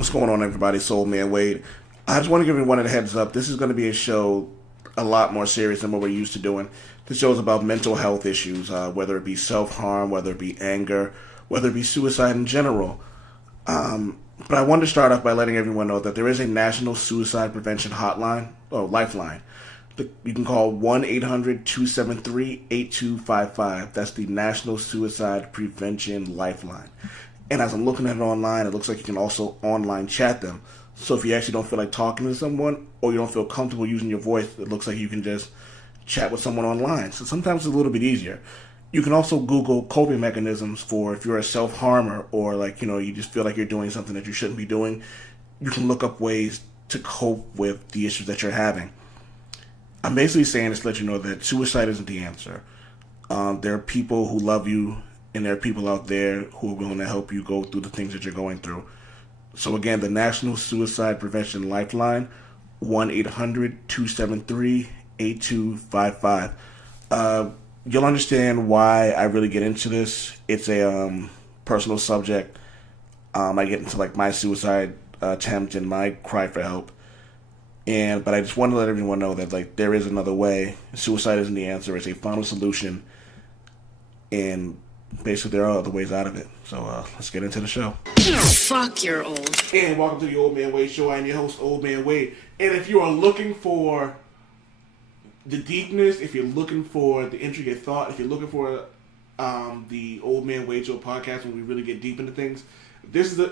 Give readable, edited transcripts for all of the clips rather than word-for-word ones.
What's going on, everybody? Soul Man Wade. I just want to give everyone a heads up. This is going to be a show a lot more serious than what we're used to doing. This show is about mental health issues, whether it be self-harm, whether it be anger, whether it be suicide in general. But I wanted to start off by letting everyone know that there is a national suicide prevention hotline, or Lifeline. You can call 1-800-273-8255. That's the National Suicide Prevention Lifeline. And as I'm looking at it online, it looks like you can also online chat them. So if you actually don't feel like talking to someone, or you don't feel comfortable using your voice, it looks like you can just chat with someone online. So sometimes it's a little bit easier. You can also Google coping mechanisms for if you're a self-harmer, or you just feel like you're doing something that you shouldn't be doing. You can look up ways to cope with the issues that you're having. I'm basically saying this to let you know that suicide isn't the answer. There are people who love you, and there are people out there who are willing to help you go through the things that you're going through. So again, the National Suicide Prevention Lifeline, 1-800-273-8255. You'll understand why I really get into this. It's a personal subject. I get into my suicide attempt and my cry for help. But I just want to let everyone know that there is another way. Suicide isn't the answer. It's a final solution. And basically there are other ways out of it. So let's get into the show. Fuck, you're old. And welcome to the Old Man Wade Show. I'm your host, Old Man Wade. And if you are looking for the deepness, if you're looking for the intricate thought, if you're looking for the Old Man Wade Show podcast when we really get deep into things, this is the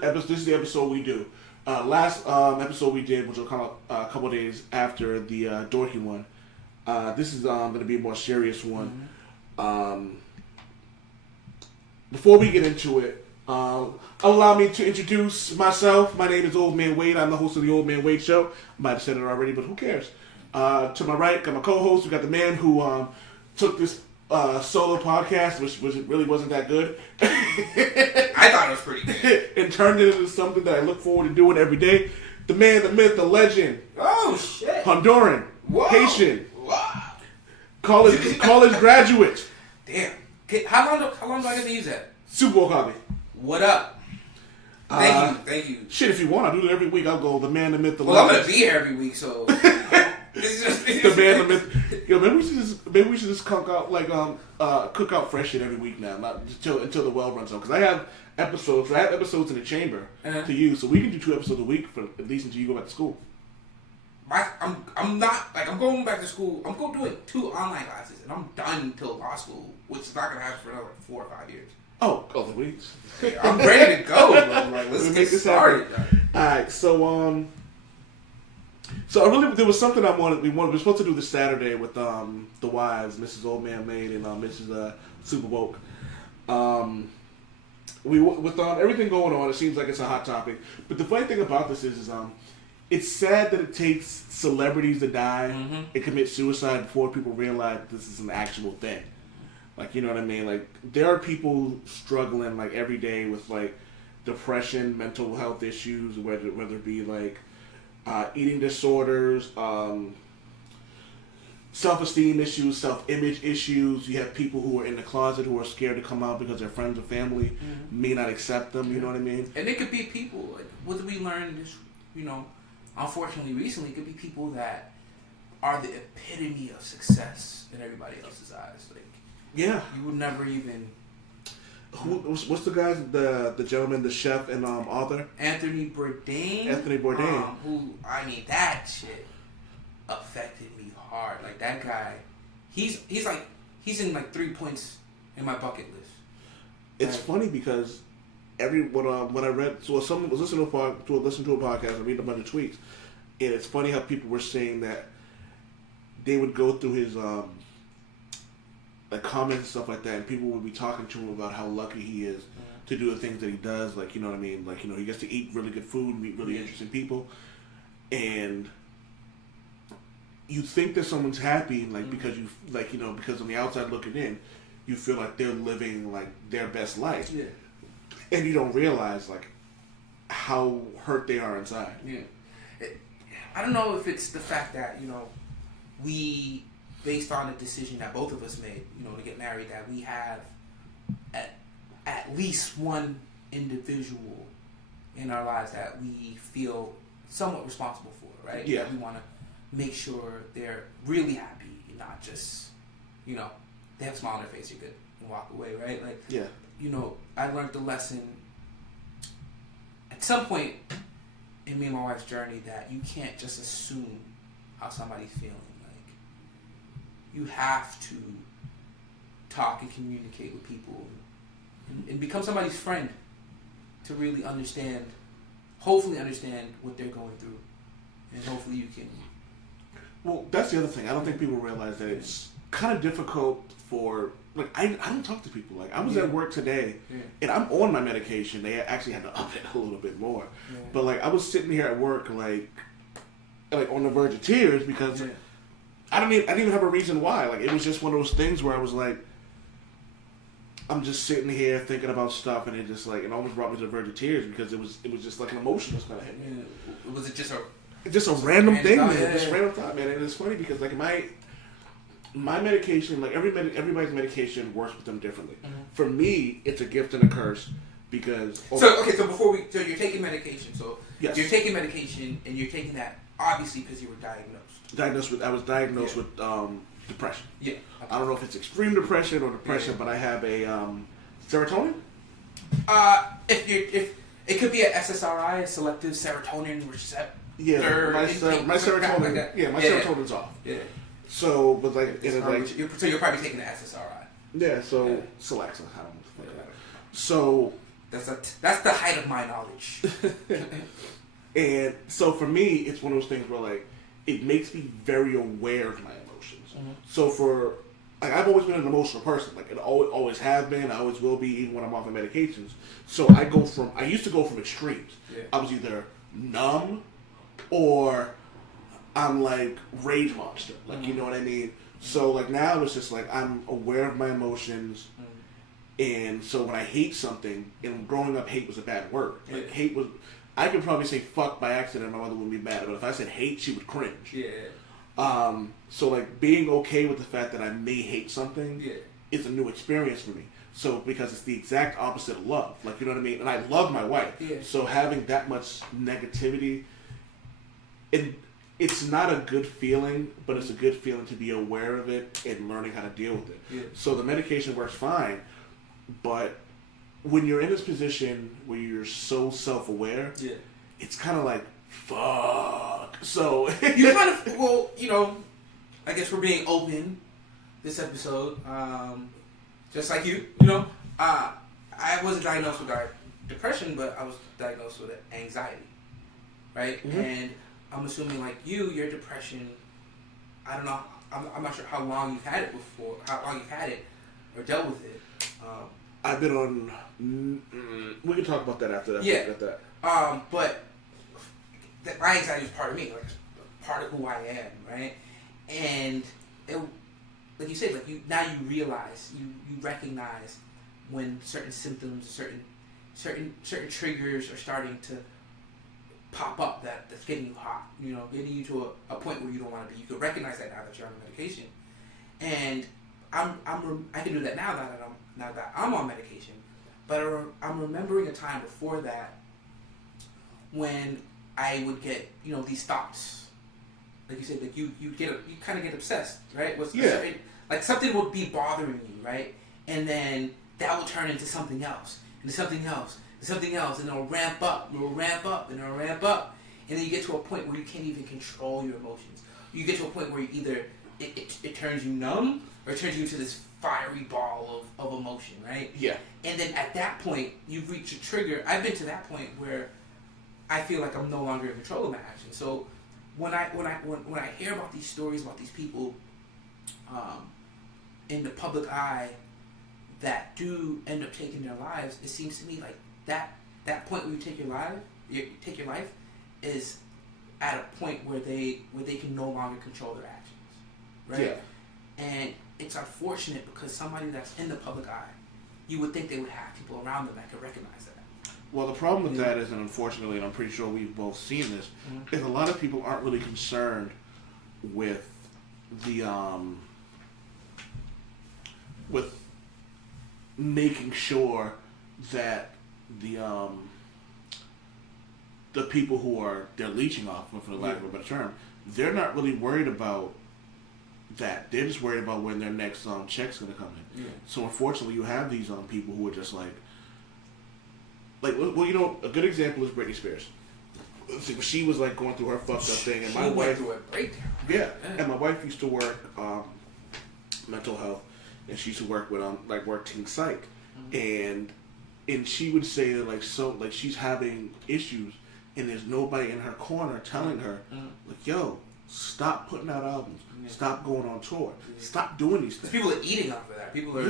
episode we do. Last episode we did, which will come out a couple days after the dorky one. This is going to be a more serious one. Before we get into it, allow me to introduce myself. My name is Old Man Wade. I'm the host of the Old Man Wade Show. I might have said it already, but who cares? To my right, got my co-host. We got the man who took this solo podcast, which really wasn't that good. I thought it was pretty good. And turned it into something that I look forward to doing every day. The man, the myth, the legend. Oh, shit. Honduran. Whoa. Haitian. Wow. College graduate. Damn. How long do I get to use that? Super Bowl copy. What up? Thank you. Shit, if you want, I'll do it every week. I'll go the man, the myth, the Well, legend. I'm going to be here every week, so... It's just... The man, the myth. Yo, maybe we should just cook out fresh shit every week now, not until the well runs out. Because I have episodes in the chamber to use, so we can do 2 episodes a week for at least until you go back to school. I'm going back to school. I'm going doing 2 online classes, and I'm done until law school, which is not going to happen for another 4 or 5 years. Oh, the weeks. I'm ready to go, bro. Let's get started. Alright, so there was something we were supposed to do this Saturday with the wives, Mrs. Old Man Maid and Mrs. Super Woke. With everything going on, it seems like it's a hot topic. But the funny thing about this is it's sad that it takes celebrities to die and commit suicide before people realize this is an actual thing. You know what I mean? There are people struggling every day with depression, mental health issues, whether it be eating disorders, self-esteem issues, self-image issues. You have people who are in the closet who are scared to come out because their friends or family may not accept them. You know what I mean? And it could be people. What we learned is, unfortunately, recently, it could be people that are the epitome of success in everybody else's eyes. Yeah, you would never even. What's the guy? The gentleman, the chef and author. Anthony Bourdain. Who that shit affected me hard. That guy, he's in 3 points in my bucket list. It's funny because when I read, so someone was listening to a podcast and reading a bunch of tweets, and it's funny how people were saying that they would go through his comments and stuff like that, and people would be talking to him about how lucky he is to do the things that he does. You know what I mean? He gets to eat really good food, meet really interesting people, and you think that someone's happy, because you because on the outside looking in, you feel like they're living their best life, and you don't realize how hurt they are inside. Yeah, I don't know if it's the fact that we. Based on a decision that both of us made, to get married, that we have at least one individual in our lives that we feel somewhat responsible for, right? Yeah. We want to make sure they're really happy, and not just, you know, they have a smile on their face, you're good, and walk away, right? Like, Yeah. you know, I learned the lesson at some point in me and my wife's journey that you can't just assume how somebody's feeling. Like, you have to talk and communicate with people and become somebody's friend to really understand, hopefully understand what they're going through, and hopefully you can. Well, that's the other thing. I don't think people realize that it's kind of difficult for, like, I don't talk to people. Like, I was at work today, and I'm on my medication. They actually had to up it a little bit more. Yeah. But, like, I was sitting here at work, like on the verge of tears because I didn't even have a reason why. Like, it was just one of those things where I was like, I'm just sitting here thinking about stuff, and it just, like, it almost brought me to the verge of tears because it was just like an emotion that's kind of hit me. Yeah. Was it just a random thing, man? Just random thought, man. And it's funny because, like, my medication, like, everybody's medication works with them differently. Mm-hmm. For me, it's a gift and a curse because. So you're taking medication. So yes. You're taking medication, and you're taking that obviously because you were diagnosed. I was diagnosed with depression. Yeah. Okay. I don't know if it's extreme depression or depression, but I have a serotonin. If it could be a SSRI, a selective serotonin receptor. Yeah, my serotonin. Like that. Yeah, my serotonin's off. Yeah. So, but like, so you're probably taking the SSRI. Yeah. So Celexa, I don't know. So that's the height of my knowledge. And so for me, it's one of those things where, like, it makes me very aware of my emotions. Mm-hmm. So I've always been an emotional person. Like, it always have been. I always will be, even when I'm off of medications. So I used to go from extremes. Yeah. I was either numb or I'm like rage monster. Like, you know what I mean? So, like, now it's just like I'm aware of my emotions. And so when I hate something, and growing up, hate was a bad word. Like, hate was, I could probably say fuck by accident, my mother wouldn't be mad. But if I said hate, she would cringe. Yeah. So, like, being okay with the fact that I may hate something is a new experience for me. So, because it's the exact opposite of love. Like, you know what I mean? And I love my wife. Yeah. So having that much negativity, it's not a good feeling, but it's a good feeling to be aware of it and learning how to deal with it. Yeah. So the medication works fine, but when you're in this position where you're so self-aware, it's kind of like, fuck. So you kind of, well, you know, I guess we're being open this episode. Just like you know, I wasn't diagnosed with depression, but I was diagnosed with anxiety, right? Mm-hmm. And I'm assuming, like your depression, I don't know, I'm not sure how long you've had it before, how long you've had it or dealt with it. I've been on, we can talk about that after that. Yeah. But my anxiety is part of me, like, part of who I am, right? And like you said, like, now you realize, you recognize when certain symptoms, certain triggers are starting to pop up that's getting you hot, you know, getting you to a point where you don't want to be. You can recognize that now that you're on medication, and I can do that now that I'm on medication. But I'm remembering a time before that when I would get, you know, these thoughts, like you said, like you kind of get obsessed, right? Like something would be bothering you, right? And then that will turn into something else, and something else. Something else, and it'll ramp up, and it'll ramp up, and then you get to a point where you can't even control your emotions. You get to a point where you either it turns you numb, or it turns you into this fiery ball of emotion, right? Yeah. And then at that point, you've reached a trigger. I've been to that point where I feel like I'm no longer in control of my actions. So when I hear about these stories about these people in the public eye that do end up taking their lives, it seems to me like that point where you take your life is at a point where they can no longer control their actions, right? Yeah. And it's unfortunate because somebody that's in the public eye, you would think they would have people around them that could recognize that. Well, the problem with that is, and unfortunately, and I'm pretty sure we've both seen this, is a lot of people aren't really concerned with the with making sure that the people who they're leeching off, for the lack of a better term, they're not really worried about that. They're just worried about when their next check's gonna come in. Yeah. So unfortunately, you have these people who are just like, well, a good example is Britney Spears. She was like going through her fucked up thing, and my wife through a breakdown. Yeah, and my wife used to work mental health, and she used to work with work teen psych, and she would say that she's having issues, and there's nobody in her corner telling her yo, stop putting out albums, stop going on tour, stop doing these things. People are eating off of that. People are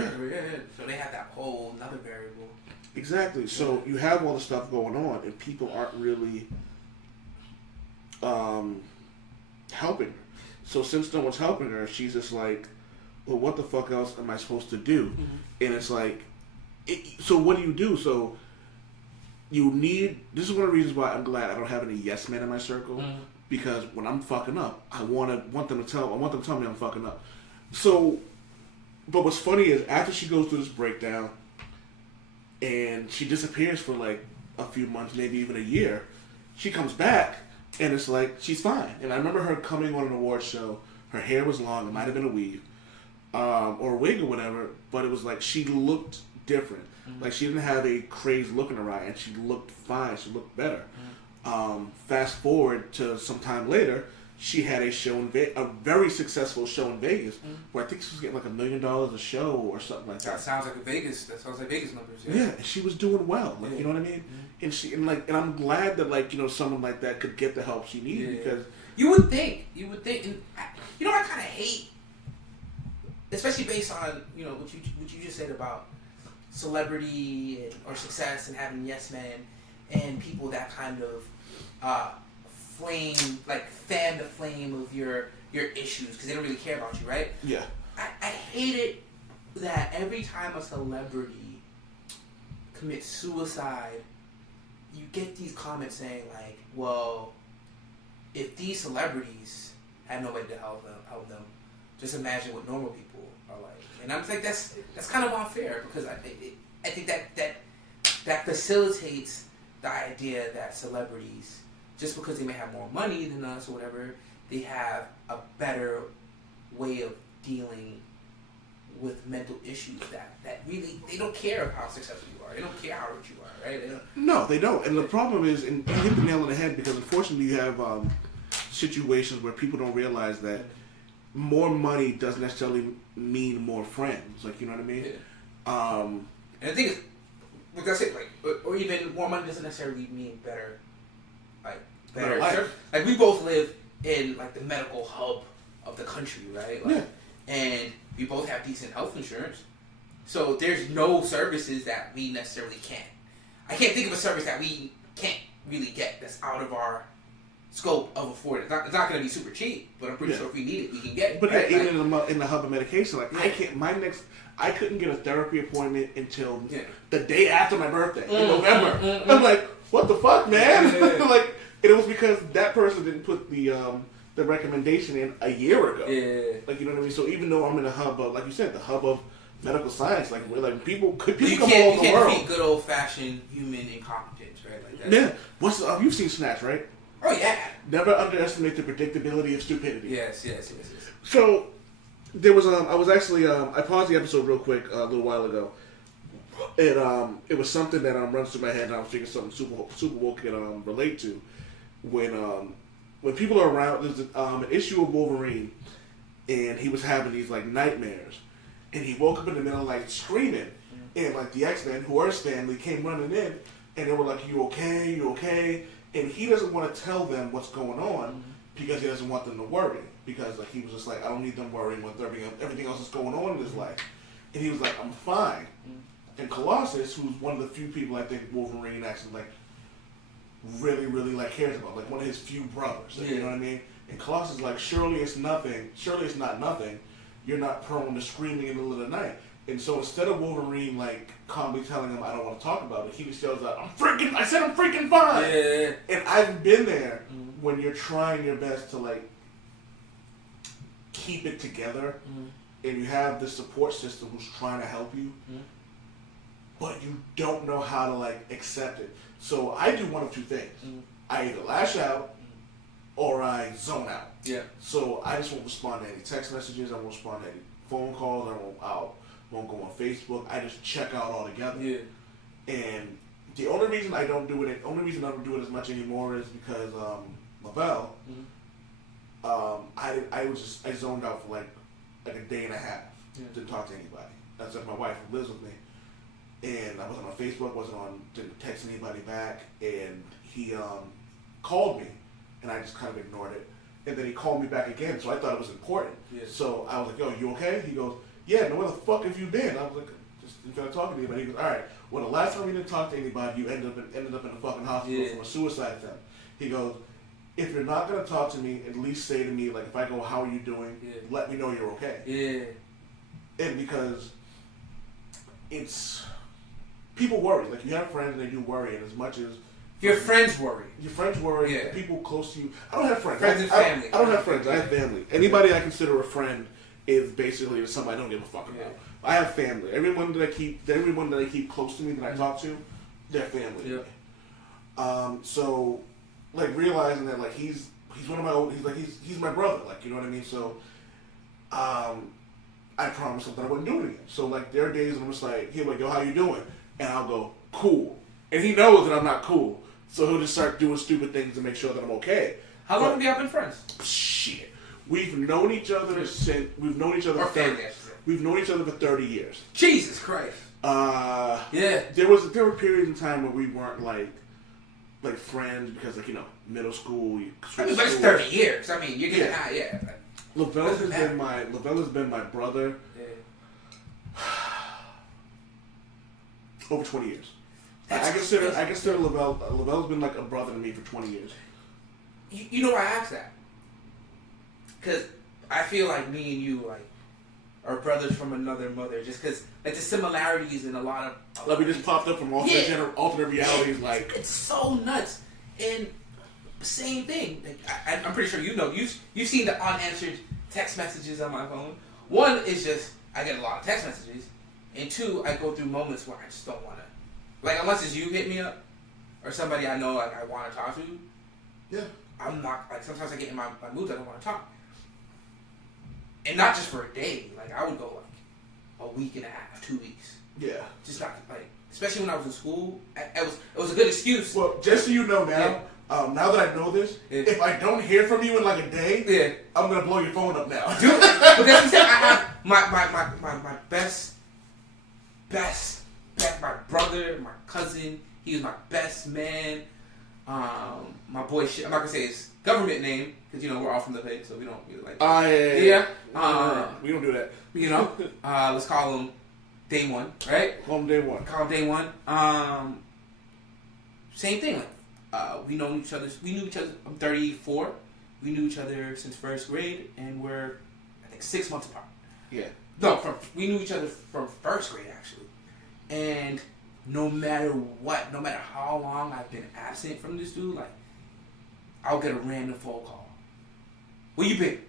so they have that whole another variable. Exactly. So you have all the stuff going on, and people aren't really helping her. So since no one's helping her, she's just like, well, what the fuck else am I supposed to do? And it's like, so what do you do? So you need, this is one of the reasons why I'm glad I don't have any yes men in my circle, because when I'm fucking up, I want them to tell me I'm fucking up. So, but what's funny is after she goes through this breakdown and she disappears for like a few months, maybe even a year, she comes back and it's like she's fine. And I remember her coming on an award show. Her hair was long. It might have been a weave or a wig or whatever, but it was like she looked different. Like she didn't have a crazed look in her eye, and she looked fine. She looked better. Fast forward to some time later, she had a show in a very successful show in Vegas, where I think she was getting like $1 million a show or something like that. That sounds like Vegas numbers. Yeah, and she was doing well. Like you know what I mean? And I'm glad that someone like that could get the help she needed because you would think, and I kind of hate, especially based on what you just said about celebrity or success and having yes men and people that kind of fan the flame of your issues because they don't really care about you, right? Yeah. I hate it that every time a celebrity commits suicide, you get these comments saying like, well, if these celebrities had nobody to help them, just imagine what normal people are like. And I'm like, that's kind of unfair because I think that facilitates the idea that celebrities, just because they may have more money than us or whatever, they have a better way of dealing with mental issues that really, they don't care how successful you are. They don't care how rich you are, right? No, they don't. And the problem is, and you hit the nail on the head, because unfortunately you have situations where people don't realize that more money doesn't necessarily mean more friends. Like, you know what I mean? Yeah. And the thing is, like I said, or even more money doesn't necessarily mean better life. Like, we both live in like the medical hub of the country, right? Like, and we both have decent health insurance. So there's no services that we necessarily can't. I can't think of a service that we can't really get that's out of our scope of afford. It's not going to be super cheap, but I'm pretty sure if we need it, we can get it. But right? Even in the hub of medication, I couldn't get a therapy appointment until the day after my birthday in November. I'm like, what the fuck, man? Like, and it was because that person didn't put the recommendation in a year ago. Yeah. Like, you know what I mean? So even though I'm in a hub of, like you said, the hub of medical science, like, we're like people come all over the world. You can't defeat good old fashioned human incompetence, right? Like that. Yeah. You've seen Snatch, right? Oh yeah. Never underestimate the predictability of stupidity. Yes. So there was I was actually I paused the episode real quick a little while ago, and it was something that runs through my head, and I was thinking something super woke can relate to when people are around. There's an issue of Wolverine, and he was having these like nightmares, and he woke up in the middle like screaming, and like the X-Men, who are his family, came running in, and they were like, "You okay? You okay?" And he doesn't want to tell them what's going on because he doesn't want them to worry. Because like he was just like, I don't need them worrying with everything else that's going on in his life. And he was like, I'm fine. And Colossus, who's one of the few people I think Wolverine actually like really, really like cares about, like one of his few brothers. Like, you know what I mean? And Colossus is like, surely it's nothing. Surely it's not nothing. You're not prone to screaming in the middle of the night. And so instead of Wolverine like calmly telling him I don't want to talk about it, he just yells out, I said I'm freaking fine. Yeah. And I've been there when you're trying your best to like keep it together, and you have the support system who's trying to help you, but you don't know how to like accept it. So I do one of two things. I either lash out or I zone out. Yeah. So I just won't respond to any text messages. I won't respond to any phone calls. I won't go on Facebook. I just check out altogether. Yeah. And the only reason I don't do it as much anymore is because Lavelle. I zoned out for like a day and a half. Didn't talk to anybody. That's like my wife who lives with me, and I wasn't on Facebook. Didn't text anybody back, and he called me, and I just kind of ignored it. And then he called me back again, so I thought it was important. Yeah. So I was like, "Yo, you okay?" He goes, "Yeah, no, where the fuck have you been?" I was like, "Just didn't try to talk to anybody." He goes, "All right, well, the last time you didn't talk to anybody, you ended up in a fucking hospital from a suicide attempt." He goes, "If you're not gonna talk to me, at least say to me, like, if I go, how are you doing? Let me know you're okay." Yeah. And because it's people worry, like you have friends and they do worry, and as much as your friends worry. Yeah. People close to you. I don't have friends. Friends and family. I don't have friends. I have family. Anybody I consider a friend is basically somebody I don't give a fuck about. I have family. Everyone that I keep close to me that I talk to, they're family. Yeah. So, like realizing that like he's one of my old. He's my brother. Like you know what I mean. So, I promised him that I wouldn't do it again. So like there are days when I'm just like, he'll like, "Yo, how you doing?" And I'll go, "Cool." And he knows that I'm not cool. So he'll just start doing stupid things to make sure that I'm okay. How long have you been friends? Shit. We've known each other since... We've known each other for 30 years. Jesus Christ. Yeah. There were periods in time where we weren't like friends because like, you know, middle school... But it's 30 years. I mean, you're getting high, yeah. Lavelle has been my brother over 20 years. I consider Lavelle's been like a brother to me for 20 years. You know why I asked that? Because I feel like me and you like are brothers from another mother. Just because like the similarities in a lot of like we just popped up from alternate realities. Like it's so nuts. And same thing. Like, I'm pretty sure you know. You've seen the unanswered text messages on my phone. One is just I get a lot of text messages, and two I go through moments where I just don't want to. Like, unless it's you hit me up, or somebody I know, like, I want to talk to, yeah, I'm not, like, sometimes I get in my moods, I don't want to talk. And not just for a day, like, I would go, like, a week and a half, 2 weeks. Yeah. Just not, like, especially when I was in school, it was a good excuse. Well, just so you know now, now that I know this, if I don't hear from you in, like, a day, I'm going to blow your phone up now. Dude, but that's what I'm saying, I have my best, my brother, my cousin, he was my best man. My boy, I'm not gonna say his government name because you know we're all from the hood, so we don't like. Yeah. We don't do that. You know, let's call him Day One, right? Call him Day One. Same thing. Like, we knew each other. I'm 34. We knew each other since first grade, and we're I think 6 months apart. Yeah. No, we knew each other from first grade actually. And no matter what, no matter how long I've been absent from this dude, like, I'll get a random phone call. Where you been?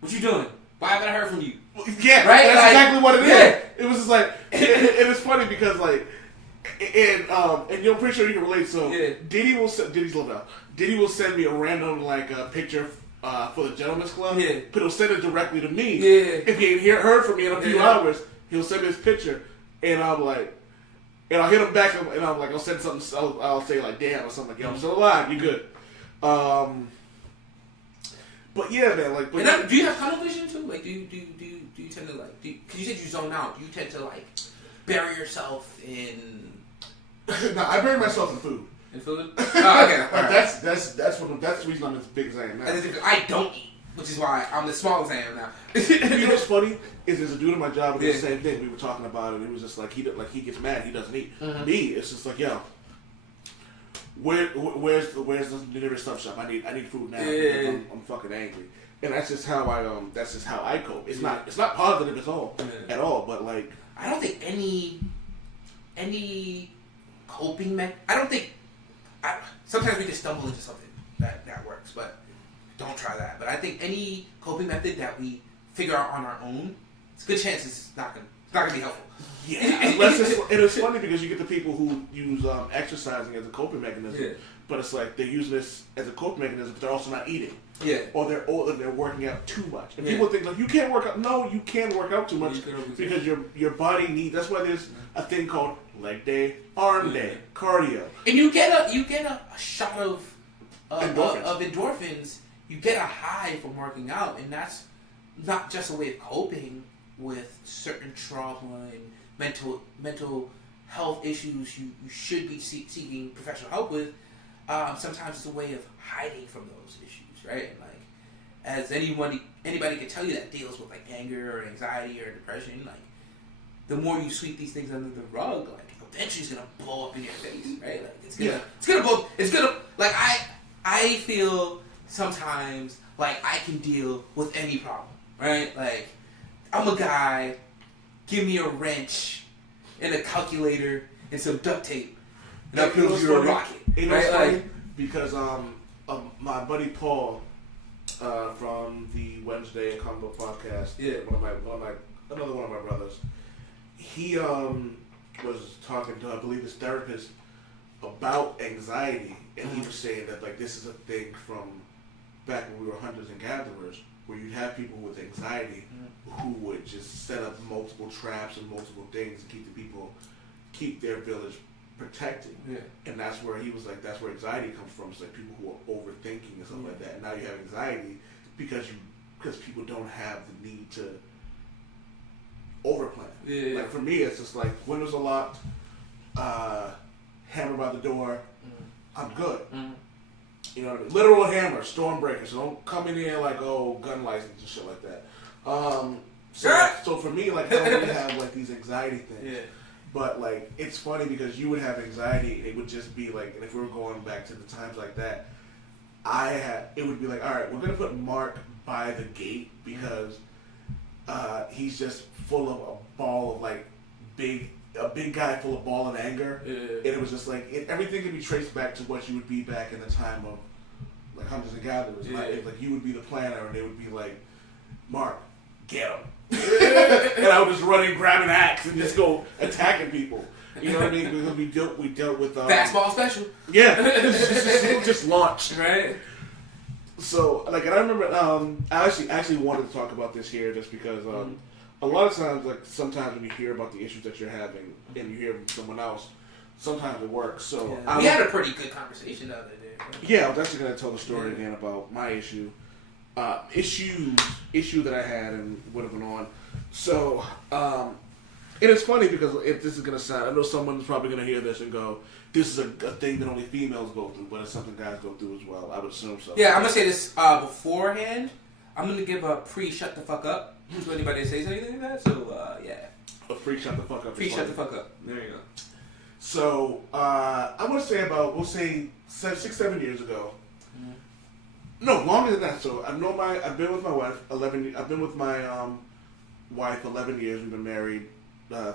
What you doing? Why haven't I heard from you? Yeah, right? That's like, exactly what it is. It was just like, and it's funny because like, and you're pretty sure you can relate. So Diddy will send me a random like picture for the Gentleman's Club. Yeah. But he'll send it directly to me. Yeah. If he ain't heard from me in a few hours, he'll send me his picture. And I'm like, and I'll hit him back, and I'm like, I'll send something, I'll say like, damn, or something like, yo, I'm still alive, you good. But yeah, man, like. But do you have tunnel vision too? Like, do you tend to like, because you said you zone out, do you tend to like bury yourself in? No, I bury myself in food. In food? Oh, okay. Like, that's the reason I'm as big as I am now. I don't eat. Which is why I'm the smallest I am now. You know what's funny? Is there's a dude in my job who does the same thing. We were talking about it. It was just like he gets mad. He doesn't eat. Mm-hmm. Me, it's just like, yo, where's the nearest sub shop? I need food now. Yeah. I'm fucking angry. And that's just how I cope. It's not positive at all. But like, I don't think any coping method. I don't think. Sometimes we just stumble into something that works, but. Don't try that. But I think any coping method that we figure out on our own, it's a good chance it's not going to It's not gonna be helpful. Yeah, unless it's funny because you get the people who use exercising as a coping mechanism, Yeah. but it's like they're using this as a coping mechanism, but they're also not eating. Yeah. Or they're working out too much. And Yeah. people think like you can't work out. No, you can work out too much You can. because your body needs. That's why there's a thing called leg day, arm day, cardio. And you get a shot of Endorphins. endorphins. You get a high from working out, and that's not just a way of coping with certain trauma and mental health issues you should be seeking professional help with. Sometimes it's a way of hiding from those issues, right? And like, as anybody can tell you that deals with like anger or anxiety or depression, like the more you sweep these things under the rug, like eventually it's gonna blow up in your face, right? Like it's gonna like I feel sometimes like I can deal with any problem, right? Like I'm a guy, give me a wrench and a calculator and some duct tape, and I'll build you a rocket. Right? Like, Like, because my buddy Paul from the Wednesday Combo podcast, another one of my brothers, he was talking to I believe his therapist about anxiety, and he was saying that like this is a thing from back when we were hunters and gatherers, where you'd have people with anxiety who would just set up multiple traps and multiple things to keep their village protected. Yeah. And that's where he was like, that's where anxiety comes from. It's like people who are overthinking and stuff like that. And now you have anxiety because people don't have the need to overplan. Yeah. Like for me, it's just like windows are locked, hammer by the door, I'm good. You know what I mean? Literal hammer, storm breaker. So don't come in here like, oh, gun license and shit like that. So for me, like, I don't really have like these anxiety things. Yeah. But like, it's funny because you would have anxiety. It would just be like, and if we were going back to the times like that, it would be like, all right, we're gonna put Mark by the gate because he's just full of a ball of like a big guy full of ball and anger. Yeah. And it was just like everything could be traced back to what you would be back in the time of like hunters and gatherers. Yeah. Like you would be the planner, and they would be like, Mark, get him. And I would just run and grab an axe and just go attacking people. You know what I mean? Because we dealt with fastball special. Yeah, just launched. Right. So like, and I remember I actually wanted to talk about this here just because a lot of times, like sometimes when you hear about the issues that you're having and you hear from someone else, sometimes it works. So yeah. We had a pretty good conversation the other day. Right? Yeah, I was actually going to tell the story again about my issue that I had and what have been on. So, and it's funny because if this is going to sound, I know someone's probably going to hear this and go, this is a thing that only females go through, but it's something guys go through as well. I would assume so. Yeah, I'm going to say this beforehand. I'm going to give a pre-shut the fuck up to anybody that says anything like that. So, yeah. A pre-shut the fuck up. Pre-shut the fuck up. There you go. So, I want to say we'll say 6-7 years ago. No, longer than that. So I've been with my wife 11. I've been with my wife 11 years. We've been married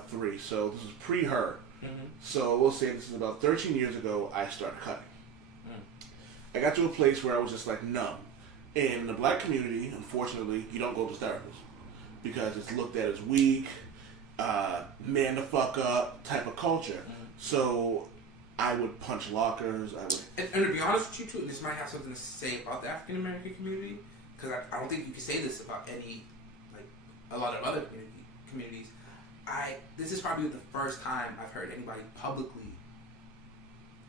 3. So this is pre her. So we'll say this is about 13 years ago. I started cutting. I got to a place where I was just like numb. In the black community, unfortunately, you don't go to therapists because it's looked at as weak, man the fuck up type of culture. So I would punch lockers. And to be honest with you too, and this might have something to say about the African American community, because I don't think you can say this about a lot of other communities. This is probably the first time I've heard anybody publicly,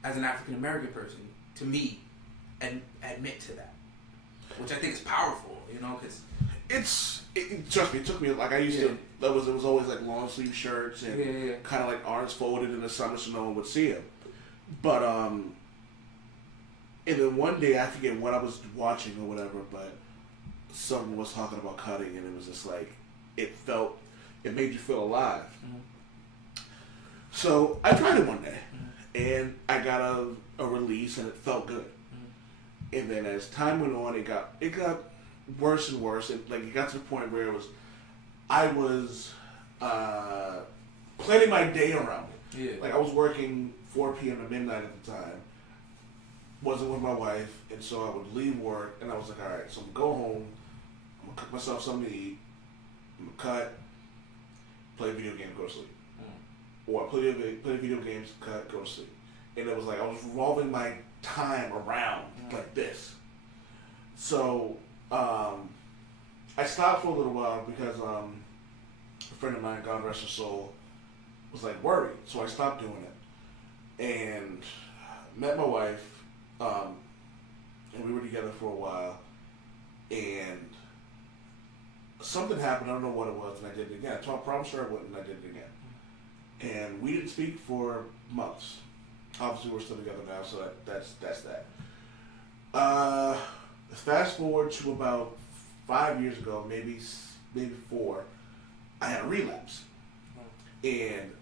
as an African American person, to me, and admit to that, which I think is powerful. You know, because trust me, it took me like I used to. It was always like long sleeve shirts and kind of like arms folded in the summer so no one would see them. But and then one day I forget what I was watching or whatever, but someone was talking about cutting and it was just like it made you feel alive. So I tried it one day and I got a release and it felt good. And then as time went on, it got worse and worse, and like it got to the point where I was planning my day around it. Yeah. Like I was working 4 p.m. to midnight at the time. Wasn't with my wife, and so I would leave work, and I was like, all right, so I'm gonna go home. I'm gonna cook myself something to eat. I'm gonna cut, play video games, go to sleep. Or play video games, go to sleep. And it was like I was revolving my time around like this. So I stopped for a little while because a friend of mine, God rest her soul, was like worried. So I stopped doing it and met my wife, and we were together for a while. And something happened. I don't know what it was, and I did it again. I promised her I wouldn't, and I did it again. And we didn't speak for months. Obviously, we're still together now, so that's that. Fast forward to about 5 years ago, maybe 4, I had a relapse. And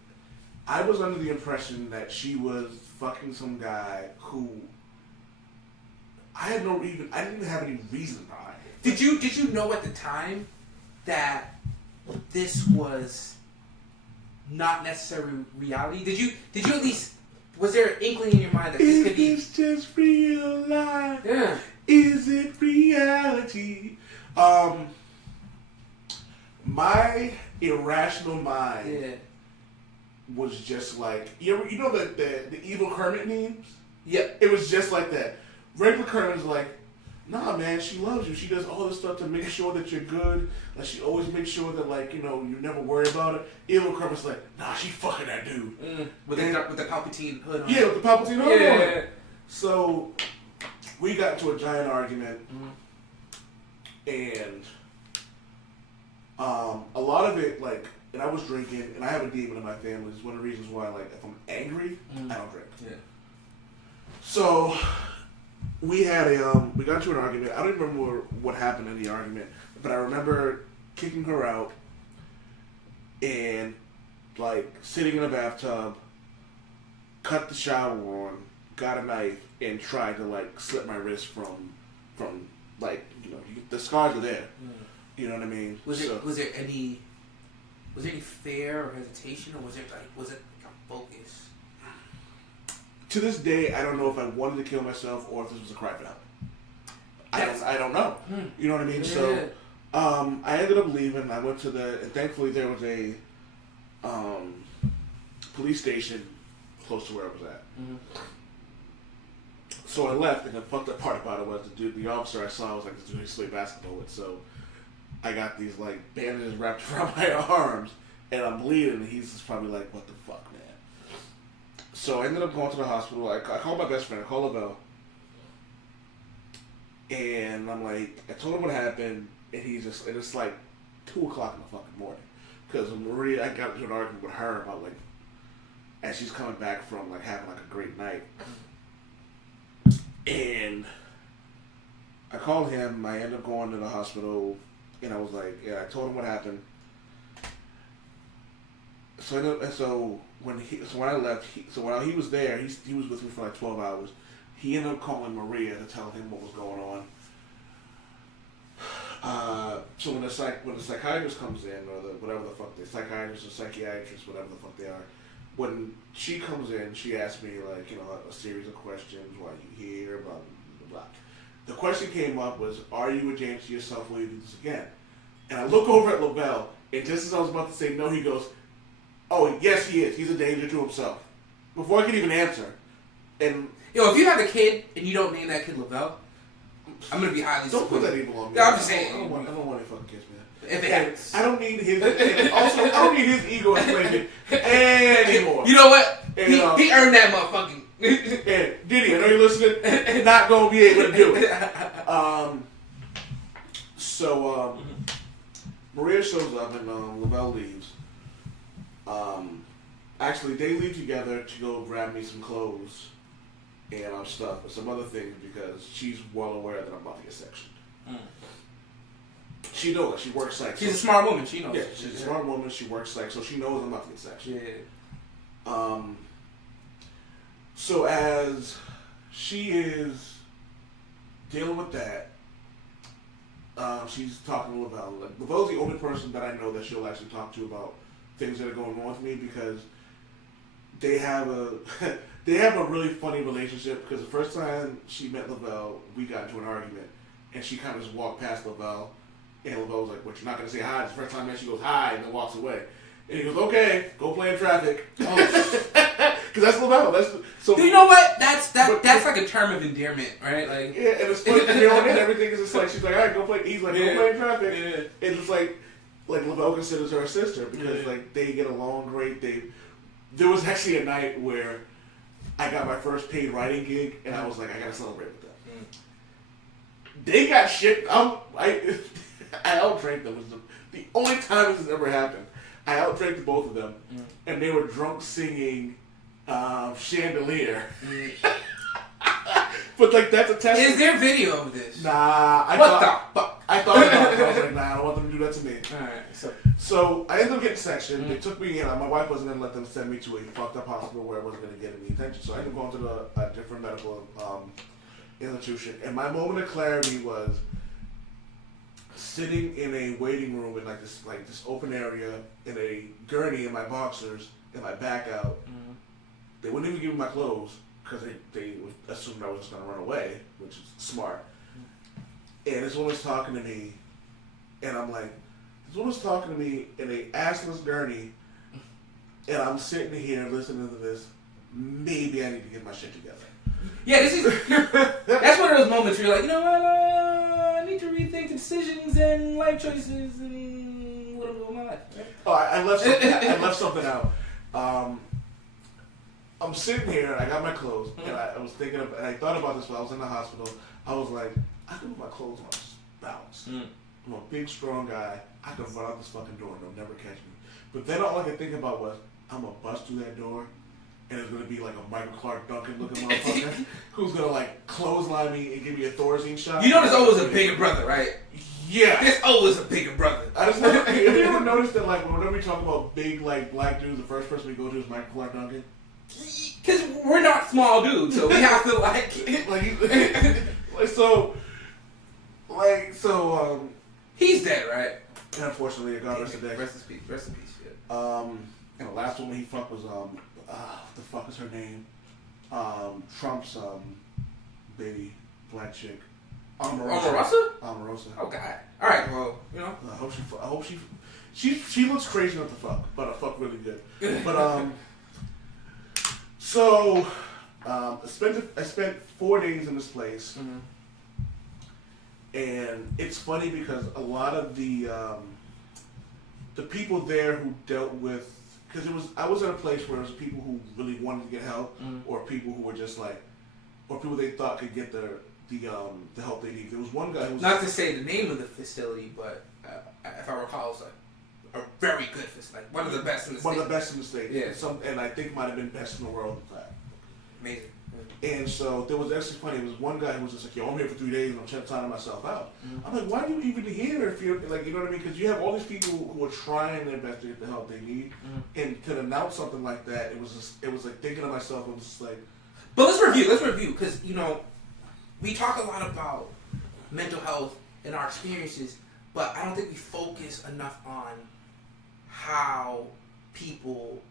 I was under the impression that she was fucking some guy who I didn't even have any reason behind it. Did you know at the time that this was not necessarily reality? Did you at least, was there an inkling in your mind that this could be? Is this just real life? Yeah. Is it reality? My irrational mind was just like, you know the evil Kermit memes? Yeah. It was just like that. Regular Kermit's like, nah, man, she loves you. She does all this stuff to make sure that you're good. Like, she always makes sure that, like, you know, you never worry about it. Evil Kermit's like, nah, she fucking that dude. With the Palpatine hood on. Yeah, with the Palpatine hood on. Yeah. So, we got into a giant argument. And a lot of it, like, and I was drinking, and I have a demon in my family. It's one of the reasons why, like, if I'm angry, I don't drink. Yeah. So, we had we got into an argument. I don't remember what happened in the argument, but I remember kicking her out and, like, sitting in a bathtub, cut the shower on, got a knife, and tried to, like, slit my wrist from like, you know, the scars are there. You know what I mean? Was there any fear or hesitation, or was it a focus? To this day, I don't know if I wanted to kill myself or if this was a cry for help. I don't know. You know what I mean? Yeah. So, I ended up leaving. I went to and thankfully there was a police station close to where I was at. So I left, and the fucked up part about it was the officer I saw was like this dude I played basketball with. So I got these like bandages wrapped around my arms, and I'm bleeding. And he's just probably like, "What the fuck, man?" So I ended up going to the hospital. I called my best friend. I called Lavelle. And I'm like, I told him what happened. And it's like 2 o'clock in the fucking morning. Because Maria, I got into an argument with her about like, as she's coming back from like having like a great night. And I called him. I ended up going to the hospital. And I was like, yeah, I told him what happened. So when I left, while he was there, he was with me for like 12 hours. He ended up calling Maria to tell him what was going on. So when the psychiatrist comes in, or whatever the fuck the psychiatrist or psychiatrist, whatever the fuck they are, when she comes in, she asks me like, you know, a series of questions. Why are you here? Blah blah blah. The question came up was, are you a danger to yourself? Will you do this again? And I look over at Lavelle, and just as I was about to say no, he goes, "Oh, yes, he is. He's a danger to himself." Before I could even answer. And yo, if you have a kid and you don't name that kid Lavelle, I'm gonna be highly Don't put that evil on me. No, I'm just saying. I don't want any fucking kids, man. If it happens. I don't need his. Also, I don't need his ego inflated anymore. You know what? And, he earned that motherfucking. And Diddy, I know you're listening. Not gonna be able to do it. So Maria shows up and Lavelle leaves. Actually, they leave together to go grab me some clothes and stuff and some other things because she's well aware that I'm about to get sectioned. She knows. She works psych. She's a smart woman. She knows. Yeah, she's a smart woman. She works psych, so she knows I'm about to get sectioned. Yeah. So as she is dealing with that, she's talking to Lavelle. Like, Lavelle's the only person that I know that she'll actually talk to about things that are going on with me because they have a really funny relationship. Because the first time she met Lavelle, we got into an argument, and she kind of just walked past Lavelle, and Lavelle was like, "What? You're not gonna say hi?" The first time I met, she goes hi, and then walks away. And he goes, okay, go play in traffic. Oh, because that's Lavelle. So. You know what? That's like a term of endearment, right? Like, yeah, and it's funny from here on in, everything is just like she's like, all right, go play. He's like, go play in traffic. Yeah. And it's like Lavelle considers her a sister because like they get along great. There was actually a night where I got my first paid writing gig, and I was like, I gotta celebrate with them. They got shit. I outdrank them. It was the only time this has ever happened. I outdrank both of them, and they were drunk singing Chandelier. But like that's a test. Is there video of this? Nah. I thought about it. I was like, nah, I don't want them to do that to me. Alright, so I ended up getting sectioned. They took me in. My wife wasn't going to let them send me to a fucked up hospital where I wasn't going to get any attention. So I ended up going to a different medical institution. And my moment of clarity was sitting in a waiting room in like this open area in a gurney in my boxers and my back out. They wouldn't even give me my clothes because they assumed I was just going to run away, which is smart. And this woman's talking to me, and I'm like, this woman's talking to me in a assless gurney, and I'm sitting here listening to this. Maybe I need to get my shit together. Yeah, that's one of those moments where you're like, you know what, I need to rethink decisions and life choices and what I'm doing with my life. Right? Oh, I left something out. I'm sitting here, and I got my clothes, and I was thinking of, and I thought about this while I was in the hospital. I was like, I can put my clothes on bounce. I'm a big, strong guy. I can run out this fucking door and they'll never catch me. But then all I could think about was, I'm going to bust through that door and it's going to be like a Michael Clark Duncan looking motherfucker who's going to like clothesline me and give me a Thorazine shot. You know there's always a bigger brother, right? Yeah. There's always a bigger brother. Have you ever noticed that like whenever we talk about big like black dudes, the first person we go to is Michael Clark Duncan? Because we're not small dudes, so we have to like... he's dead, right? Unfortunately, God rest his day. Rest in peace. Rest in peace. Yeah. And the last woman he fucked was what the fuck is her name? Trump's baby black chick. Omarosa? Omarosa. Oh God. All right. Well, you know. I hope she looks crazy enough to fuck, but I fuck really good. But so I spent 4 days in this place. And it's funny because a lot of the people there who dealt with, because I was in a place where it was people who really wanted to get help, or people who were just like, or people they thought could get the help they need. There was one guy who was not to say the name of the facility, but if I recall, it was like a very good facility, like one of the best in the state. One of the best in the state. Yeah. And I think might have been best in the world at the time. Amazing. And so there was actually funny. There was one guy who was just like, "Yo, I'm here for 3 days and I'm trying myself out." I'm like, "Why are you even here if you're like, you know what I mean?" Because you have all these people who are trying their best to get the help they need, and to announce something like that, it was like thinking to myself, I'm just like. But let's review, because you know, we talk a lot about mental health and our experiences, but I don't think we focus enough on how people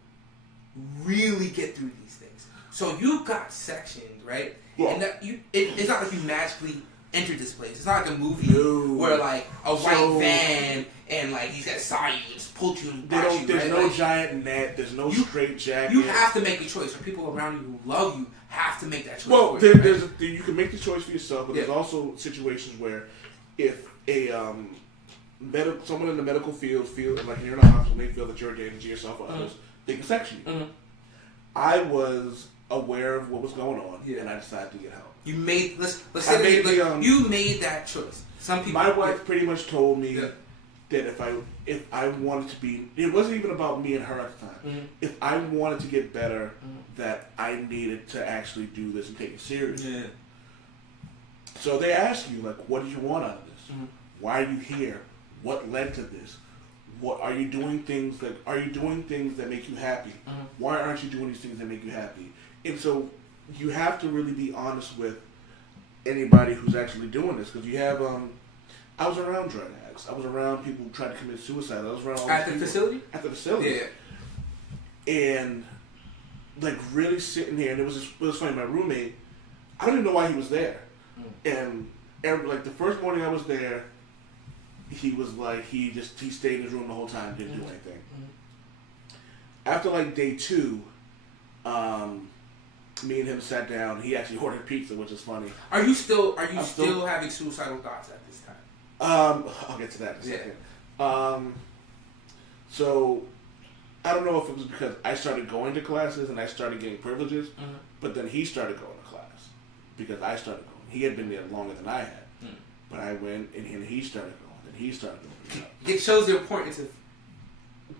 really get through these things. So you got sectioned, right? Yeah. And it's not like you magically entered this place. It's not like a movie where like a white van and like these guys saw you and just pulled you and brought you. There's right? no like, giant net. There's no straight jacket. You have to make a choice. Or people around you who love you have to make that choice. Well, for you, you can make the choice for yourself, but there's also situations where if someone in the medical field feels like you're in a hospital, they feel that you're a danger to yourself or others, they can section you. I was aware of what was going on, and I decided to get help. You made you made that choice. Some people. My wife pretty much told me that if I wanted to be, it wasn't even about me and her at the time. If I wanted to get better, that I needed to actually do this and take it seriously. Yeah. So they ask you like, what do you want out of this? Why are you here? What led to this? What are you doing things that make you happy? Why aren't you doing these things that make you happy? And so you have to really be honest with anybody who's actually doing this, because you have I was around drug addicts. I was around people who tried to commit suicide. I was around all at the facility. At the facility. Yeah. And like really sitting here, and it was funny. My roommate, I don't even know why he was there. And like the first morning I was there, he was like he stayed in his room the whole time, didn't do anything. after like day 2, me and him sat down. He actually ordered pizza, which is funny. Are you still having suicidal thoughts at this time? I'll get to that in a second. So I don't know if it was because I started going to classes and I started getting privileges, but then he started going to class because I started going. He had been there longer than I had, but I went and he started going, and he started going. It shows the importance of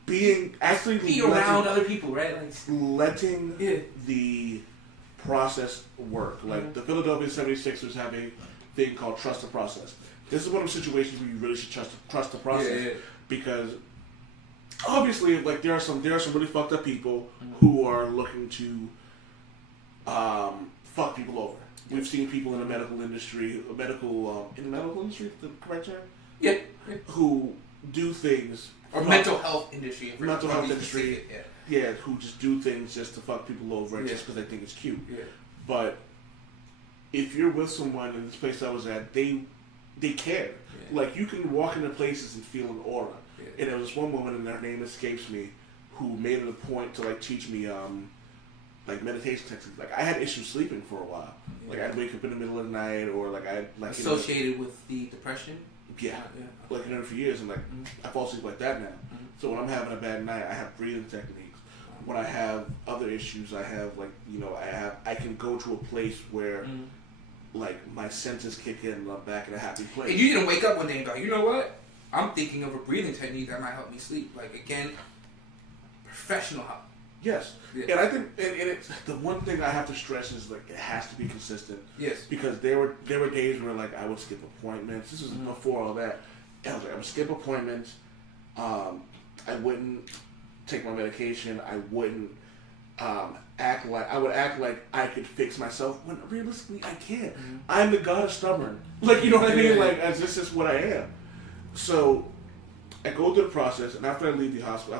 being around other people, right? Like letting the process work. Like the Philadelphia 76ers have a thing called trust the process. This is one of the situations where you really should trust the process because obviously, like there are some really fucked up people who are looking to fuck people over. We've seen people in the medical industry, in the medical industry, the correct term? Yeah. Who do things. Or mental health industry. Mental health industry. Yeah, who just do things just to fuck people over and just because they think it's cute. Yeah. But if you're with someone in this place I was at, they care. Yeah. Like you can walk into places and feel an aura. Yeah. And there was one woman, and her name escapes me, who made it a point to like teach me like meditation techniques. Like I had issues sleeping for a while. Yeah. Like I'd wake up in the middle of the night, or like I like associated with the depression. Yeah. Like for years, and like I fall asleep like that now. So when I'm having a bad night, I have breathing techniques. When I have other issues, I have like I can go to a place where like my senses kick in and I'm back in a happy place. And you didn't wake up one day and go, you know what? I'm thinking of a breathing technique that might help me sleep. Like again, professional help. Yes. Yeah. And I think and it's the one thing I have to stress is like it has to be consistent. Yes. Because there were days where like I would skip appointments. This was before all that. And I was like, I would skip appointments. I wouldn't take my medication. I wouldn't act like I could fix myself when realistically I can't. I'm the god of stubborn. Like you know what I mean? Like this is what I am. So I go through the process, and after I leave the hospital,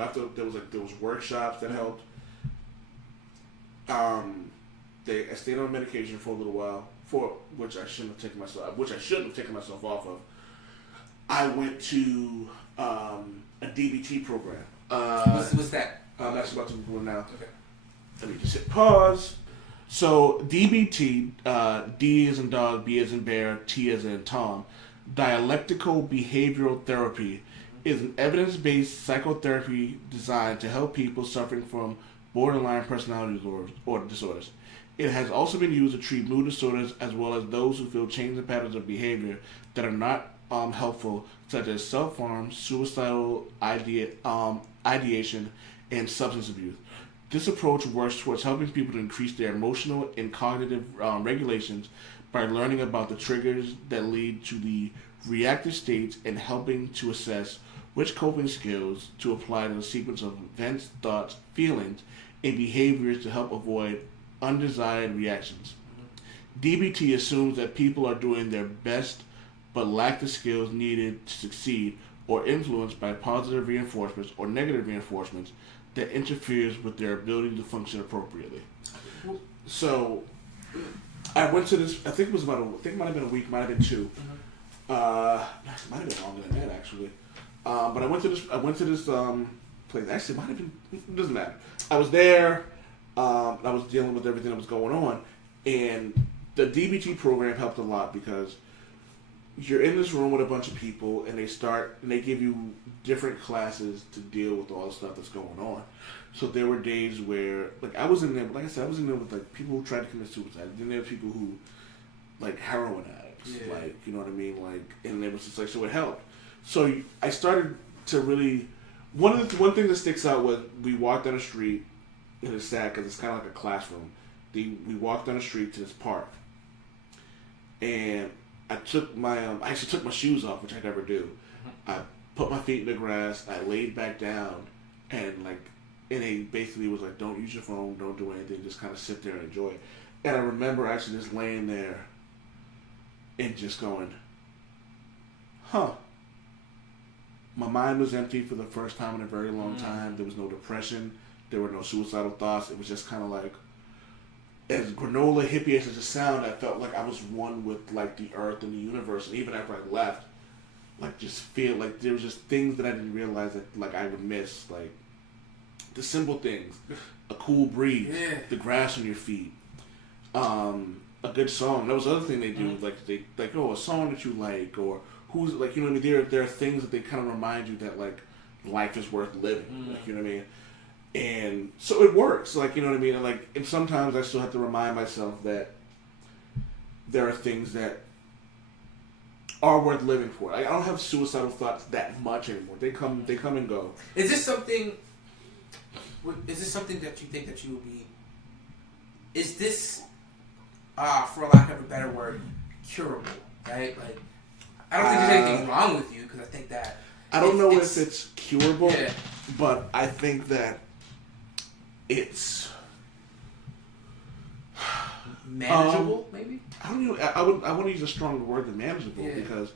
after there was workshops that helped. I stayed on medication for a little while, for which I shouldn't have taken myself off of. I went to a DBT program. What's that? I'm actually about to Google it now. Okay. Let me just hit pause. So DBT, D as in dog, B as in bear, T as in Tom, dialectical behavioral therapy, is an evidence-based psychotherapy designed to help people suffering from borderline personality disorders. It has also been used to treat mood disorders as well as those who feel changes in patterns of behavior that are not helpful, such as self-harm, suicidal ideation, and substance abuse. This approach works towards helping people to increase their emotional and cognitive regulations by learning about the triggers that lead to the reactive states and helping to assess which coping skills to apply to the sequence of events, thoughts, feelings, and behaviors to help avoid undesired reactions. DBT assumes that people are doing their best but lack the skills needed to succeed or influenced by positive reinforcements or negative reinforcements that interferes with their ability to function appropriately. So I went to this, I think it might have been a week, might have been 2. Might have been longer than that actually. But I went to this place. Actually, it might have been, it doesn't matter. I was there, I was dealing with everything that was going on, and the DBT program helped a lot because you're in this room with a bunch of people, and they give you different classes to deal with all the stuff that's going on. So there were days where, like, I was in there, like I said, I was in there with, like, people who tried to commit suicide. Then there were people who, like, heroin addicts, like, you know what I mean? Like, and it was just like, so it helped. So I started to really, one thing that sticks out was we walked down the street, and it's sad because it's kind of like a classroom. We walked down the street to this park, and I actually took my shoes off, which I never do. I put my feet in the grass, I laid back down, and they basically was like, don't use your phone, don't do anything, just kind of sit there and enjoy it. And I remember actually just laying there and just going, huh. My mind was empty for the first time in a very long time. There was no depression. There were no suicidal thoughts. It was just kind of like, as granola hippie as it sound, I felt like I was one with like the earth and the universe. And even after I left, like just feel like there was just things that I didn't realize that like I would miss. Like the simple things, a cool breeze, the grass on your feet, a good song. That was the other thing they do. Like they a song that you like, or who's like, you know what I mean. There are things that they kind of remind you that like life is worth living. Like, you know what I mean. And so it works. Like, you know what I mean. And sometimes I still have to remind myself that there are things that are worth living for. Like, I don't have suicidal thoughts that much anymore. They come and go. Is this something that you think that you will be? Is this, for lack of a better word, curable? Right? Like, I don't think there's anything wrong with you, because I think that I don't know if it's curable, but I think that it's manageable. Maybe I don't know. I want to use a stronger word than manageable, because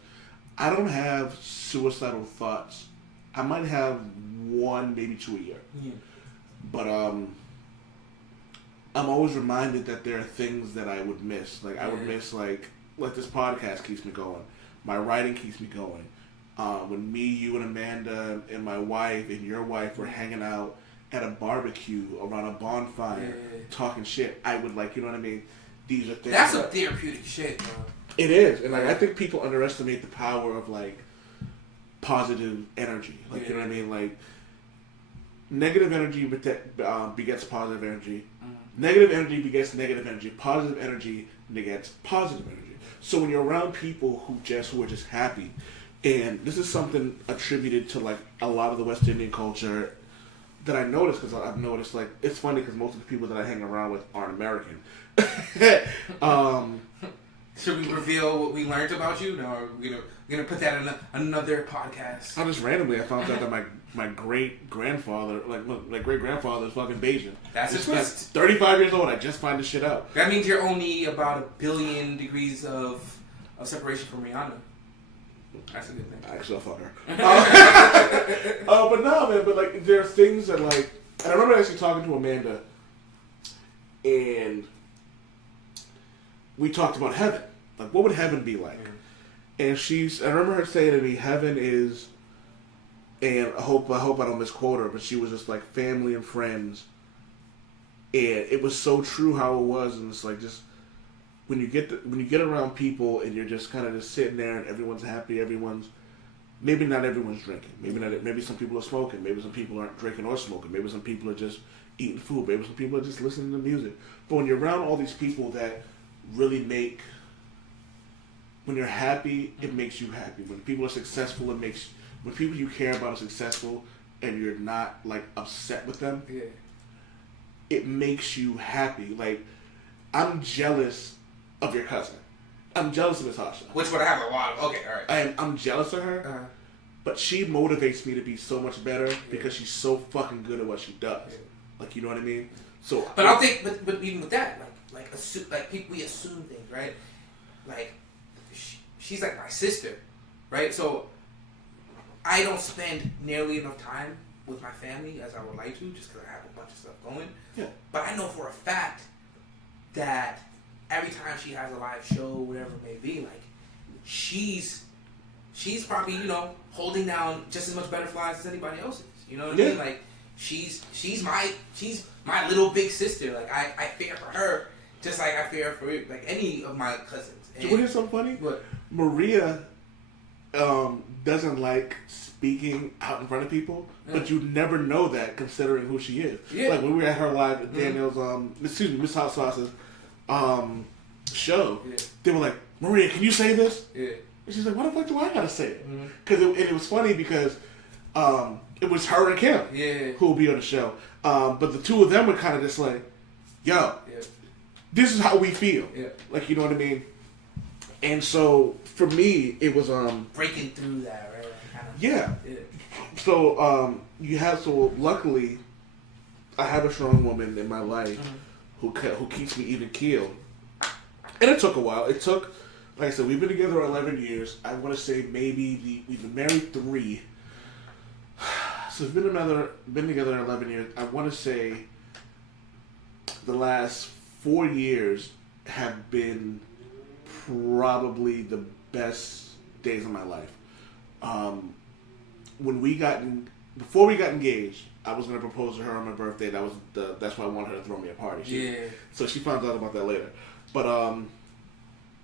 I don't have suicidal thoughts. I might have one, maybe two a year. Yeah. But I'm always reminded that there are things that I would miss. Like, I would miss, like this podcast keeps me going. My writing keeps me going. When me, you, and Amanda, and my wife, and your wife were hanging out at a barbecue around a bonfire, talking shit, I would, like, you know what I mean? These are things. That's some therapeutic shit, bro. It is. And, like, I think people underestimate the power of, like, positive energy. Like, you know what I mean? Like, negative energy begets positive energy. Negative energy begets negative energy. Positive energy begets positive energy. So when you're around people who are just happy, and this is something attributed to, like, a lot of the West Indian culture that I noticed, because I've noticed, like, it's funny because most of the people that I hang around with aren't American. Should we reveal what we learned about you? No, we're gonna put that in another podcast. I just randomly I found out that my great grandfather, my great grandfather is fucking Bayesian. That's a twist. 35 years old. I just find this shit out. That means you're only about 1 billion degrees of separation from Rihanna. That's a good thing. Actually, I'll fuck her. But no, man. But like, there are things that like, and I remember actually talking to Amanda, and we talked about heaven. Like, what would heaven be like? And I remember her saying to me, heaven is, and I hope I don't misquote her, but she was just like family and friends, and it was so true how it was, and it's like just when you get around people and you're just kind of just sitting there and everyone's happy, maybe not everyone's drinking, maybe some people are smoking, maybe some people aren't drinking or smoking, maybe some people are just eating food, maybe some people are just listening to music. But when you're around all these people that really make, when you're happy, it makes you happy. When people are successful, when people you care about are successful and you're not like upset with them, it makes you happy. Like, I'm jealous of your cousin. I'm jealous of Natasha. Which would I have a lot of. Okay, all right. I'm jealous of her, but she motivates me to be so much better because she's so fucking good at what she does. Like, you know what I mean? So, but I think, but even with that, like people, we assume things, right? Like, she's like my sister, right? So I don't spend nearly enough time with my family as I would like to, just because I have a bunch of stuff going. Yeah. But I know for a fact that every time she has a live show, whatever it may be, like, she's probably, you know, holding down just as much butterflies as anybody else is. You know what I mean? Like, she's my little big sister. Like, I fear for her just like I fear for like any of my cousins. And you want to hear something funny? What? Maria doesn't like speaking out in front of people, but you never know that considering who she is. Yeah. Like when we were at her live at Daniel's, Miss Hot Sauce's show, they were like, Maria, can you say this? Yeah. And she's like, why the fuck do I gotta say it? Because it was funny because it was her and Kim who will be on the show. But the two of them were kind of just like, yo, this is how we feel. Yeah. Like, you know what I mean? And so for me, it was breaking through that, right? Yeah. So so luckily, I have a strong woman in my life who keeps me even keeled. And it took a while. It took, like I said, we've been together 11 years. I want to say maybe we've been married 3. So we've been together 11 years. I want to say the last 4 years have been probably the best days of my life. Before we got engaged, I was gonna propose to her on my birthday. That's why I wanted her to throw me a party. Yeah. So she found out about that later. But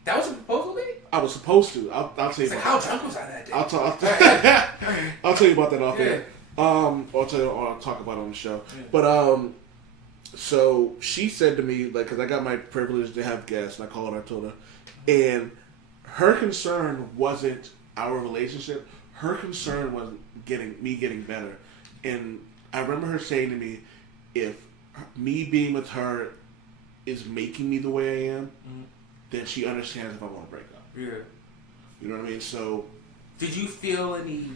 that was a proposal, baby? I was supposed to. I'll tell you. Like, how drunk was I that day? I'll tell you about that off air. I'll talk about it on the show. Yeah. But so she said to me, like, because I got my privilege to have guests, and I called her, I told her, and her concern wasn't our relationship. Her concern was getting better. And I remember her saying to me, if me being with her is making me the way I am, then she understands if I want to break up. Yeah. You know what I mean? So, did you feel any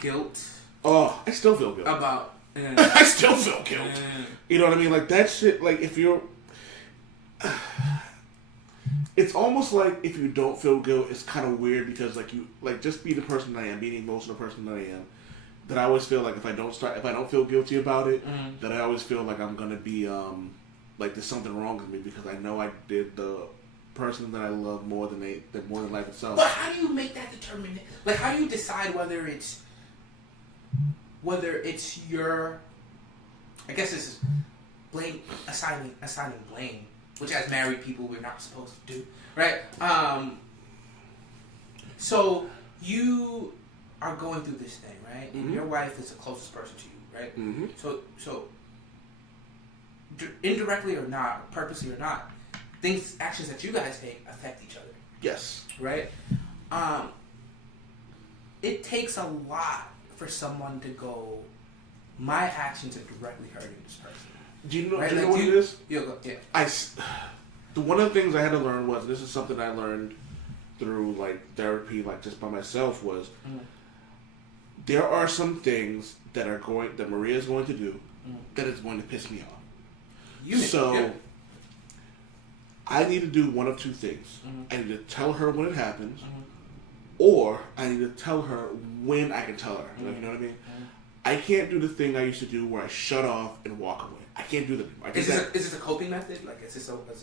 guilt? Oh, I still feel guilt. About... I still feel guilt. You know what I mean? Like, that shit, like, if you're... It's almost like if you don't feel guilt, it's kind of weird because, like, you... Like, just be the person that I am, be the emotional person that I am. That I always feel like if I don't feel guilty about it, that I always feel like I'm gonna be, like there's something wrong with me because I know I did the person that I love more than life itself. But how do you make that determination? Like, how do you decide whether it's your... I guess this is blame, assigning blame, which as married people we're not supposed to do, right? So you are going through this thing, right? And your wife is the closest person to you, right? Mm-hmm. So indirectly or not, purposely or not, actions that you guys take affect each other. Yes. Right? It takes a lot for someone to go, my actions are directly hurting this person. Do you know, right? do you know what it is? Yeah. One of the things I had to learn was, this is something I learned through, like, therapy, like, just by myself, was there are some things that Maria is going to do that is going to piss me off. I need to do one of two things. I need to tell her when it happens, or I need to tell her when I can tell her. Like, you know what I mean? I can't do the thing I used to do where I shut off and walk away. I can't do that. Is this a coping method? Like, is this a form of,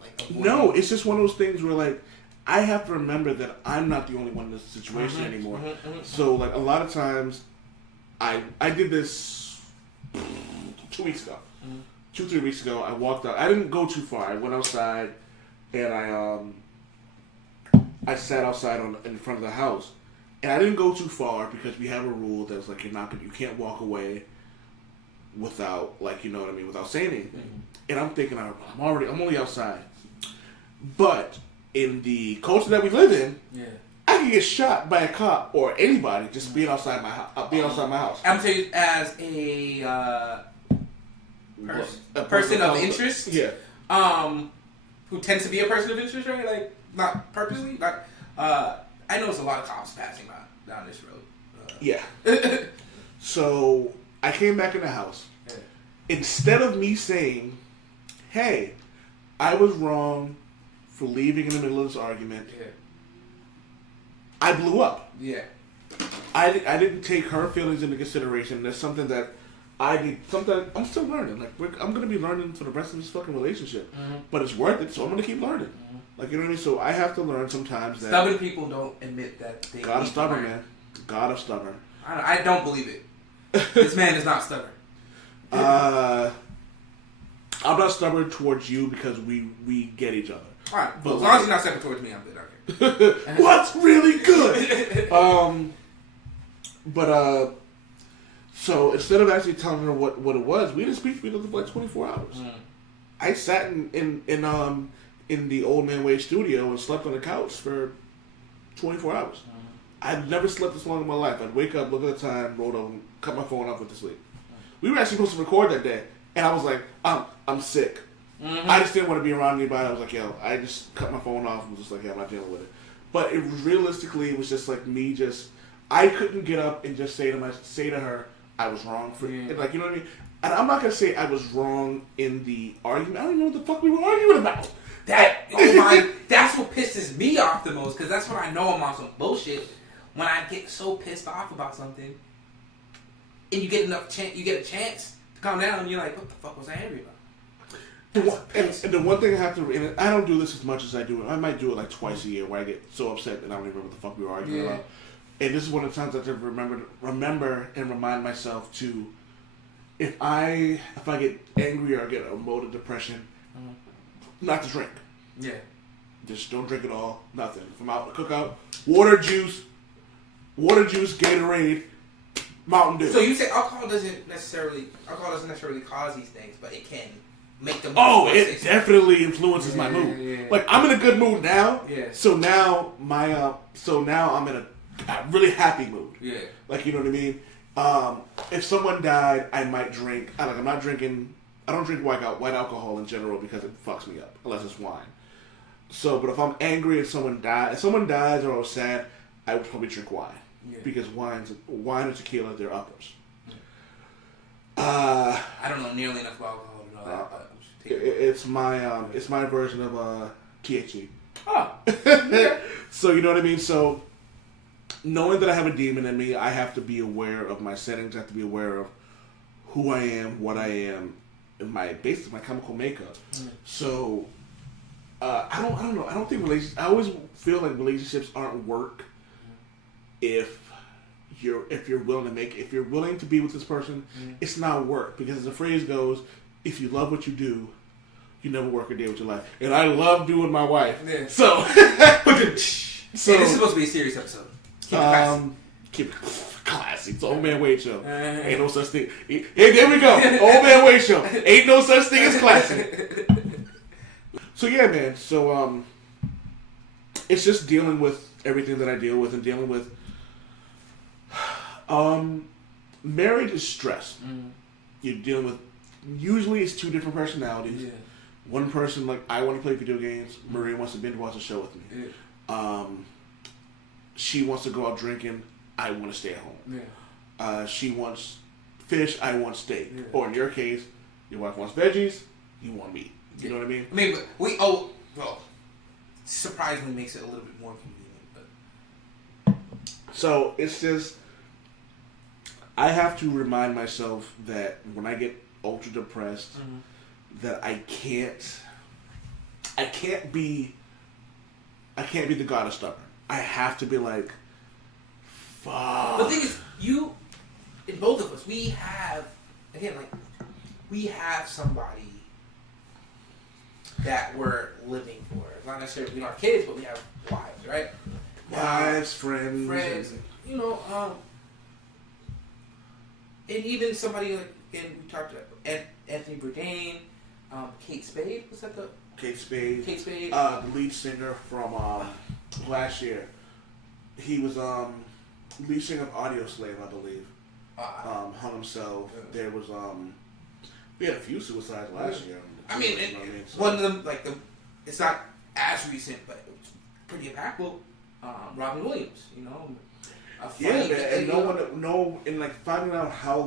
like, avoiding? No, it's just one of those things where, like, I have to remember that I'm not the only one in this situation anymore. So, like, a lot of times, I did this 2 weeks ago. 2-3 weeks ago, I walked out. I didn't go too far. I went outside, and I sat outside in front of the house. And I didn't go too far because we have a rule that's like you can't walk away without, like, you know what I mean, without saying anything. And I'm thinking I'm only outside. But in the culture that we live in, I can get shot by a cop or anybody just being outside my house. I'm telling you, as a person of interest, who tends to be a person of interest, right? Like, not purposely, I know there's a lot of cops passing down this road. So I came back in the house. Instead of me saying, "Hey, I was wrong for leaving in the middle of this argument," I blew up. I didn't take her feelings into consideration. That's something that I'm still learning. Like, I'm gonna be learning for the rest of this fucking relationship, but it's worth it. So I'm gonna keep learning. Like, you know what I mean? So I have to learn sometimes that stubborn people don't admit that they God is stubborn, man. God is stubborn. I don't believe it. This man is not stubborn. I'm not stubborn towards you because we get each other. All right, but as long as you're not stubborn towards me, I'm good. Okay. What's really good? So instead of actually telling her what it was, we didn't speak for like 24 hours. I sat in the old man wage studio and slept on the couch for 24 hours. I'd never slept this long in my life. I'd wake up, look at the time, roll over, cut my phone off, went to sleep. We were actually supposed to record that day, and I was like, I'm sick. I just didn't want to be around anybody. I was like, yo, I just cut my phone off and was just like, yeah, I'm not dealing with it. But it was just like me I couldn't get up and just say to her, I was wrong for it. Like, you know what I mean? And I'm not going to say I was wrong in the argument. I don't even know what the fuck we were arguing about. That's what pisses me off the most, because that's when I know I'm on some bullshit. When I get so pissed off about something, and you get a chance to calm down, and you're like, what the fuck was I angry about? And the one thing I have to, and I don't do this as much as I do, I might do it like twice a year where I get so upset that I don't even remember what the fuck we were arguing about. And this is one of the times I have to remember and remind myself to, if I get angry or I get a mode of depression, not to drink. Yeah. Just don't drink at all. Nothing. If I'm out to cookout, water, juice, Gatorade, Mountain Dew. So you say alcohol doesn't necessarily cause these things, but it can make them. Oh, it definitely influences my mood. Yeah. Like, I'm in a good mood now. Yeah. So now I'm in a really happy mood. Yeah. Like, you know what I mean? If someone died, I might drink. I don't drink white alcohol in general because it fucks me up, unless it's wine. So, but if I'm angry and someone dies or I was sad, I would probably drink wine. Yeah. Because wine and tequila, they're uppers. I don't know nearly enough about alcohol to know that, but it's my version of THC. Oh. Yeah. So, you know what I mean? So, knowing that I have a demon in me, I have to be aware of my settings. I have to be aware of who I am, what I am, and my chemical makeup. So, I don't know. I don't think I always feel like relationships aren't work if you're willing to be with this person. It's not work, because as the phrase goes, if you love what you do, you never work a day with your life. And I love doing my wife. Yeah. So, this is supposed to be a serious episode. Keep it classy. It's the Old Man Wade Show. Ain't no such thing. Hey, there we go. Old Man Wade Show. Ain't no such thing as classy. So yeah, man. So it's just dealing with everything that I deal with, and dealing with marriage is stress. You're dealing with, usually it's two different personalities. Yeah. One person, like, I want to play video games. Maria wants to binge watch a show with me. Yeah. She wants to go out drinking. I want to stay at home. Yeah. She wants fish. I want steak. Yeah. Or in your case, your wife wants veggies. You want meat. You know what I mean? I mean, surprisingly makes it a little bit more convenient. But so it's just, I have to remind myself that when I get ultra depressed, that I can't be the god of stubborn. I have to be like, fuck. The thing is, in both of us, we have somebody that we're living for. It's not necessarily our kids, but we have wives, right? Wives, friends. You know, and even somebody like, and we talked about Anthony Bourdain, Kate Spade. Was that the Kate Spade? Kate Spade, the lead singer from last year. He was lead singer of Audio Slave, I believe. Hung himself. Yeah. There was we had a few suicides last year. I mean, one of them, like, it's not as recent, but it's pretty impactful. Robin Williams, you know. Yeah, man, and like finding out how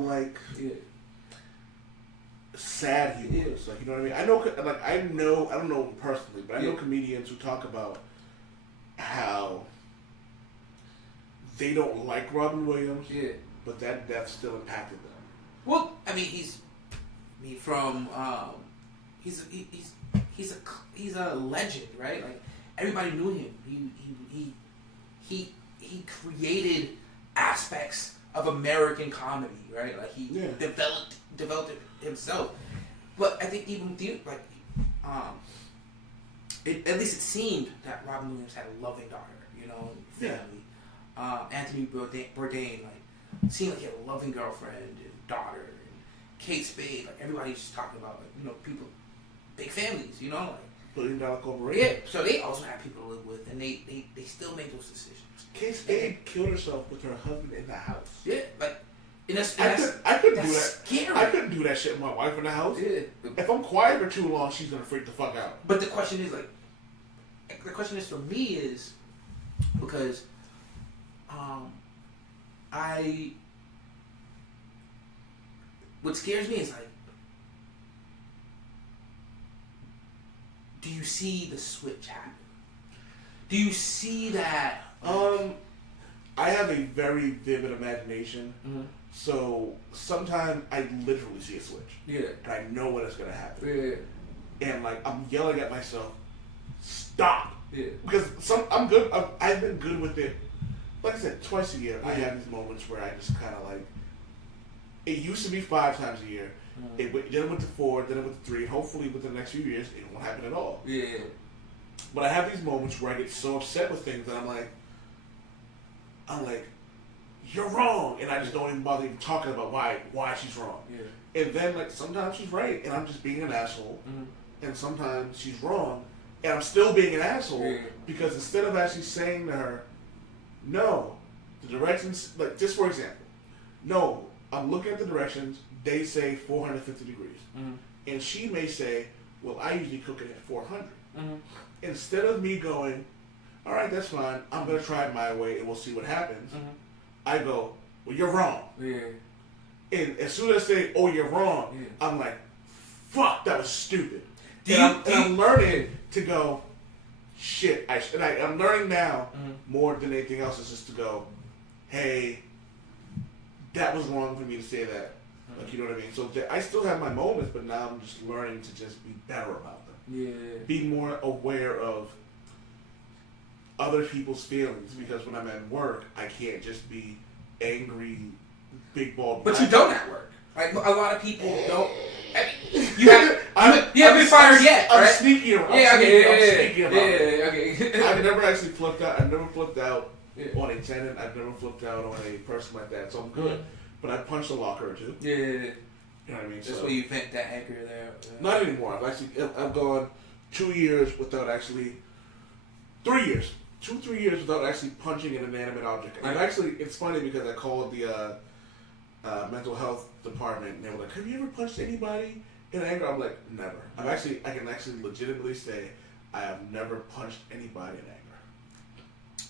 sad he was, like, you know what I mean. I don't know him personally, but I know comedians who talk about how they don't like Robin Williams, but that death still impacted them. Well, I mean, he's a legend, right? Like, everybody knew him. He created aspects of American comedy, right? Like, he developed it himself. But I think even at least it seemed that Robin Williams had a loving daughter, you know, family. Anthony Bourdain, like, seemed like he had a loving girlfriend and daughter. And Kate Spade, like, everybody's just talking about, like, you know, people, big families, you know, like $1 billion corporation. Yeah, so they also have people to live with, and they still make those decisions. Kate Spade killed herself with her husband in the house. Yeah, like, I couldn't do that. Scary. I couldn't do that shit with my wife in the house. Yeah. If I'm quiet for too long, she's gonna freak the fuck out. But the question is, for me is, because what scares me is, like, do you see the switch happen? Do you see that? I have a very vivid imagination, so sometimes I literally see a switch. Yeah. And I know when it's gonna happen. Yeah. And, like, I'm yelling at myself, stop. Yeah. Because I've been good with it like I said, twice a year, I have these moments where I just kind of like. It used to be 5 times a year. Then it went to 4, then it went to 3. And hopefully, within the next few years, it won't happen at all. Yeah. But I have these moments where I get so upset with things that I'm like, you're wrong, and I just don't even bother even talking about why she's wrong. Yeah. And then like sometimes she's right, and I'm just being an asshole, and sometimes she's wrong, and I'm still being an asshole because instead of actually saying to her, no, the directions, like just for example, no, I'm looking at the directions. They say 450 degrees, and she may say, well, I usually cook it at 400. Instead of me going, all right, that's fine. I'm gonna try it my way, and we'll see what happens. I go, well, you're wrong. Yeah. And as soon as I say, oh, you're wrong, I'm like, fuck, that was stupid. I'm learning to go, shit. I'm learning now more than anything else is just to go, hey, that was wrong for me to say that. Like, you know what I mean? So I still have my moments, but now I'm just learning to just be better about them. Yeah. Be more aware of other people's feelings, because when I'm at work, I can't just be angry, big ball. But you don't at work. Like a lot of people don't. I mean, you haven't been fired yet, right? I'm sneaky around. Yeah, okay, I'm sneaky about it. Yeah, okay. I've never actually flipped out. I've never flipped out on a tenant. I've never flipped out on a person like that. So I'm good. But I punched a locker or two. Yeah. You know what I mean? That's where you vent that anger there. Not anymore. I've gone 2 years without actually 3 years. 2-3 years without actually punching an inanimate object. And it's funny because I called the mental health department and they were like, have you ever punched anybody in anger? I'm like, never. I can actually legitimately say I have never punched anybody in anger.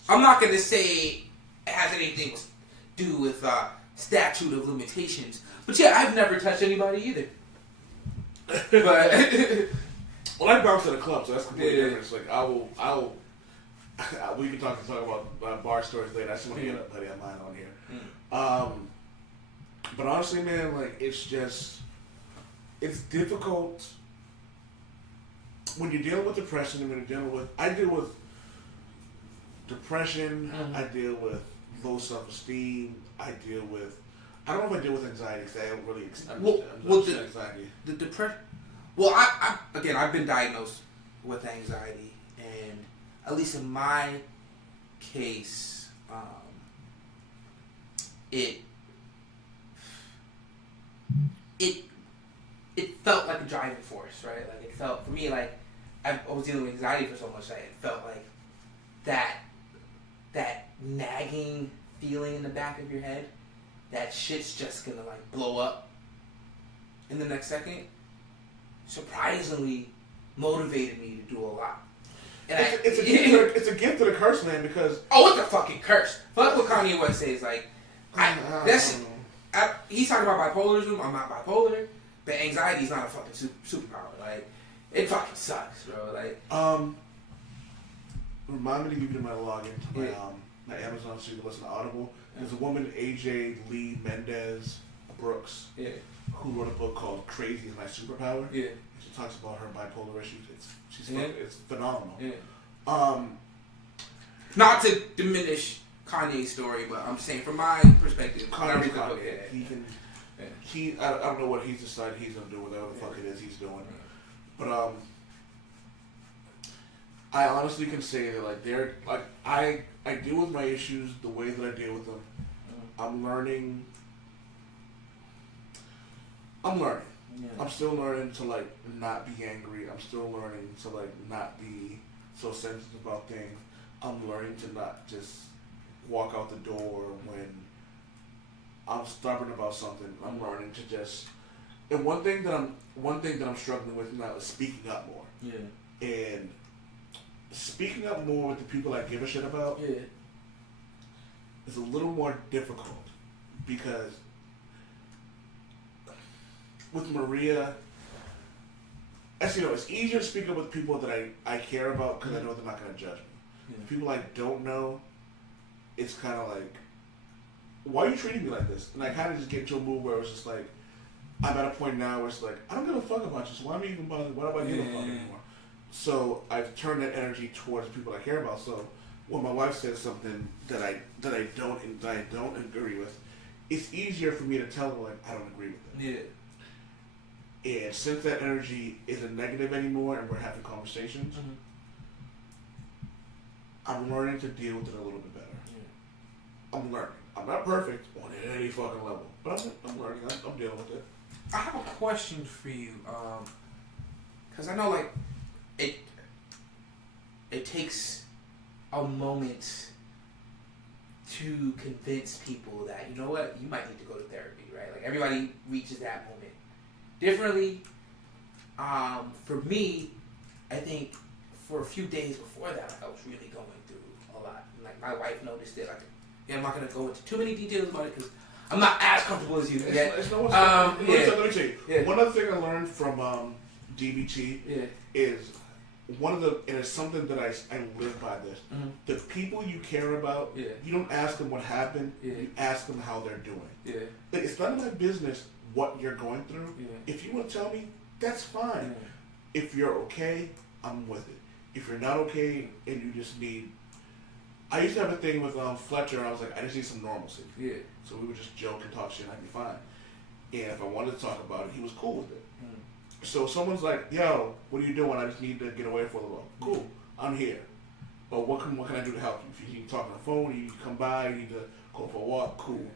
I'm not going to say it has anything to do with statute of limitations. But yeah, I've never touched anybody either. But well, I bounce at a club, so that's completely different. It's like I will. We can talk about bar stories later. I just want to get a buddy of mine on here. But honestly, man, like it's difficult when you're dealing with depression. And when you're dealing with, I deal with depression. I deal with low self-esteem. I don't know if I deal with anxiety because I don't really understand anxiety. The depression. Well, I've been diagnosed with anxiety, and at least in my case, it felt like a driving force, right? Like it felt for me like I was dealing with anxiety for so much that it felt like that nagging feeling in the back of your head, that shit's just gonna like blow up in the next second. Surprisingly motivated me to do a lot. And it's a gift and a curse, man, because it's a fucking curse. Fuck what Kanye West says. Like, he's talking about bipolarism. I'm not bipolar, but anxiety is not a fucking superpower. Like, it fucking sucks, bro. Like, remind me to give you my login to my Amazon so you can listen to Audible. There's a woman, AJ Lee Mendez Brooks, who wrote a book called "Crazy Is My Superpower." Yeah. She talks about her bipolar issues. It's phenomenal. Yeah. Not to diminish Kanye's story, but I'm saying from my perspective, Kanye's Kanye. I don't know what he's decided he's gonna do, whatever the fuck it is he's doing. But I honestly can say that I deal with my issues the way that I deal with them. I'm learning. Yeah. I'm still learning to not be angry. I'm still learning to not be so sensitive about things. I'm learning to not just walk out the door when I'm stubborn about something. I'm learning to just. And one thing that I'm struggling with now is speaking up more. Yeah. And speaking up more with the people I give a shit about is a little more difficult because with Maria, actually, it's easier to speak up with people that I care about because I know they're not going to judge me. Yeah. People I don't know, it's kind of like, why are you treating me like this? And I kind of just get to a mood where it's just like, I'm at a point now where it's like, I don't give a fuck about you, so why am I even bothered? Why do I give a fuck anymore? So I've turned that energy towards people I care about. So when my wife says something that I don't agree with, it's easier for me to tell her like I don't agree with it. Yeah. And since that energy isn't negative anymore, and we're having conversations, I'm learning to deal with it a little bit better. Yeah. I'm learning. I'm not perfect on any fucking level, but I'm learning. I'm dealing with it. I have a question for you, because I know like it takes a moment to convince people that, you know what, you might need to go to therapy, right? Like everybody reaches that moment differently. For me, I think for a few days before that, like, I was really going through a lot. And, like my wife noticed it. Like, yeah, I'm not gonna go into too many details about it because I'm not as comfortable as you yet. Let me tell you. Yeah. One other thing I learned from DBT is one of the, and it's something that I live by this. Mm-hmm. The people you care about, you don't ask them what happened. You ask them how they're doing. Yeah. Like, it's none of my business what you're going through. Yeah. If you want to tell me, that's fine. Yeah. If you're okay, I'm with it. If you're not okay and you just need, I used to have a thing with Fletcher, and I was like, I just need some normalcy. Yeah. So we would just joke and talk shit, and I'd be fine. And if I wanted to talk about it, he was cool with it. So if someone's like, yo, what are you doing? I just need to get away for a little while. Cool, I'm here. But what can I do to help you? If you need to talk on the phone, you need to come by, you need to go for a walk, cool.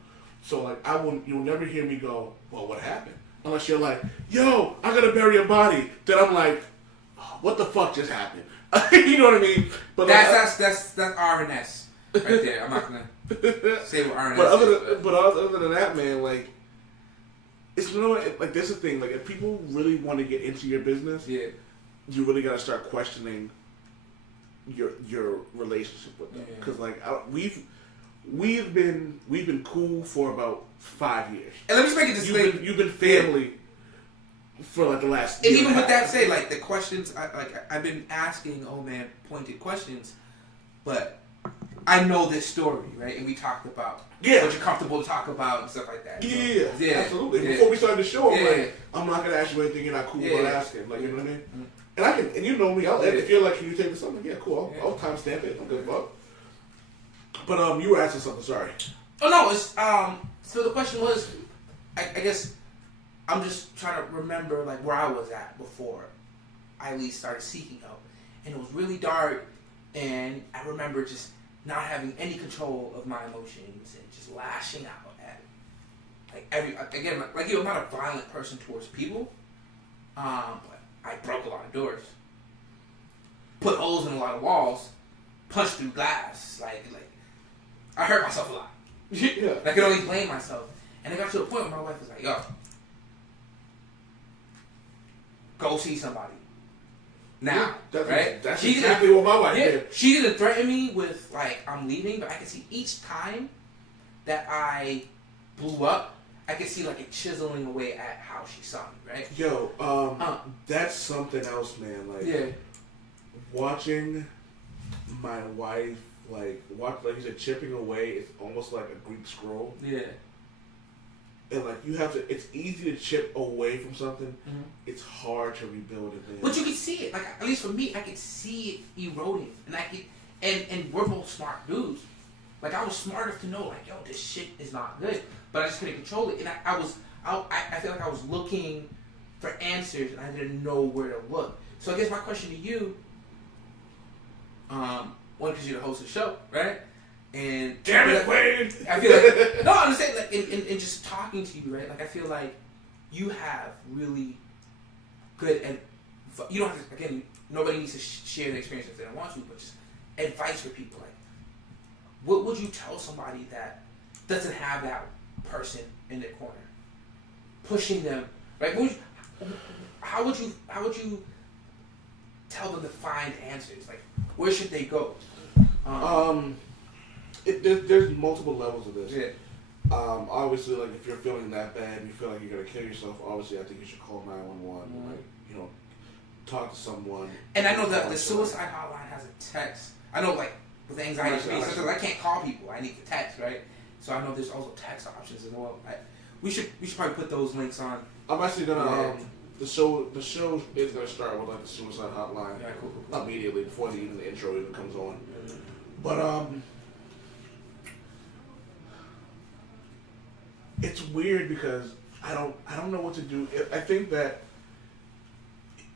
So like you'll never hear me go, well, what happened? Unless you're like, yo, I gotta bury a body. Then I'm like, oh, what the fuck just happened? You know what I mean? But that's RNS right there. I'm not gonna say what RNS is. But other than that, man, like, it's, you know what, like, there's a thing, like, if people really want to get into your business, you really got to start questioning your relationship with them. Because, like, we've been cool for about 5 years. And let me just make a disclaimer. You've been family for, like, the last year. And even with that said, like, the questions, I've been asking pointed questions, but I know this story, right? And we talked about what you're comfortable to talk about and stuff like that. Yeah, absolutely. Yeah. Before we started the show, I'm not gonna ask you anything you're not cool about asking. Like, you know what I mean? Mm-hmm. And you know me, I'll if you're like, can you take this something? Yeah, cool. I'll timestamp it. I'm good fuck. But you were asking something. Sorry. Oh no, it's So the question was, I guess I'm just trying to remember like where I was at before I at least started seeking help, and it was really dark, and I remember just not having any control of my emotions and just lashing out at like I'm not a violent person towards people, but I broke a lot of doors, put holes in a lot of walls, punched through glass, like I hurt myself a lot. I could only blame myself, and it got to a point where my wife was like, "Yo, go see somebody." Now, right? That's exactly what my wife did. She didn't threaten me with, like, I'm leaving, but I could see each time that I blew up, I could see, like, it chiseling away at how she saw me, right? Yo, that's something else, man. Like, watching my wife, like you said, chipping away, it's almost like a Greek scroll. Yeah. And like it's easy to chip away from something. Mm-hmm. It's hard to rebuild it. Man. But you can see it. Like at least for me, I could see it eroding, and we're both smart dudes. Like I was smart enough to know, like, yo, this shit is not good. But I just couldn't control it, and I feel like I was looking for answers, and I didn't know where to look. So I guess my question to you, one, because you're the host of the show, right? And damn it, Wade! I feel like no, I'm saying like in just talking to you, right? Like I feel like you have really good, and you don't have to. Again, nobody needs to share their experience if they don't want to, but just advice for people. Like, what would you tell somebody that doesn't have that person in their corner, pushing them? Right? How would you tell them to find answers? Like, where should they go? There's multiple levels of this. Yeah. Obviously, like if you're feeling that bad, you feel like you're gonna kill yourself. Obviously, I think you should call 911. Mm-hmm. Like, talk to someone. And I know that the suicide hotline has a text. I know, like with anxiety, sometimes I can't call people. I need to text, right? So I know there's also text options as well. We should probably put those links on. I'm actually gonna the show is gonna start with like the suicide hotline. Yeah, cool. Immediately before even the intro even comes on. But it's weird because I don't know what to do. I think that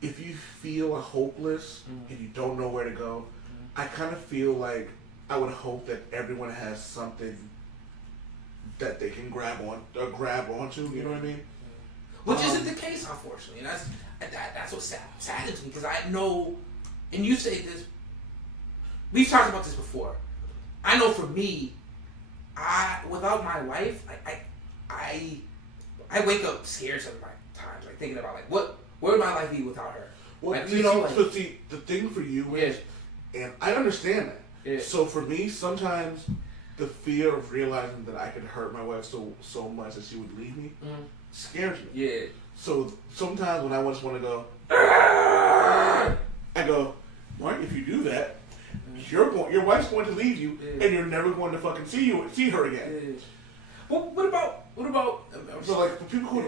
if you feel hopeless and you don't know where to go, I kind of feel like I would hope that everyone has something that they can grab onto. You know what I mean? Which isn't the case, unfortunately. And that's what saddens me, because I know, and you say this, we've talked about this before. I know for me, without my wife, I wake up scared sometimes, like thinking about like where would my life be without her? Well, like, but see, the thing for you is, and I understand that. Yeah. So for me, sometimes the fear of realizing that I could hurt my wife so much that she would leave me scares me. Yeah. So sometimes when I just want to go, I go, Mark, if you do that, your wife's going to leave you, and you're never going to fucking see her again. Well, what about? So like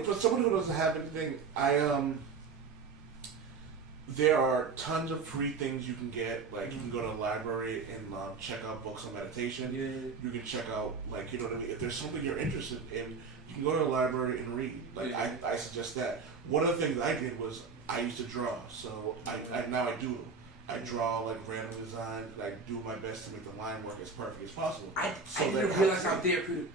for someone who doesn't have anything, there are tons of free things you can get. Like you can go to the library and check out books on meditation. Yeah. You can check out, like, you know what I mean. If there's something you're interested in, you can go to the library and read. Like I suggest that. One of the things I did was I used to draw, so now I doodle. I draw like random designs, and I do my best to make the line work as perfect as possible. I didn't realize how therapeutic.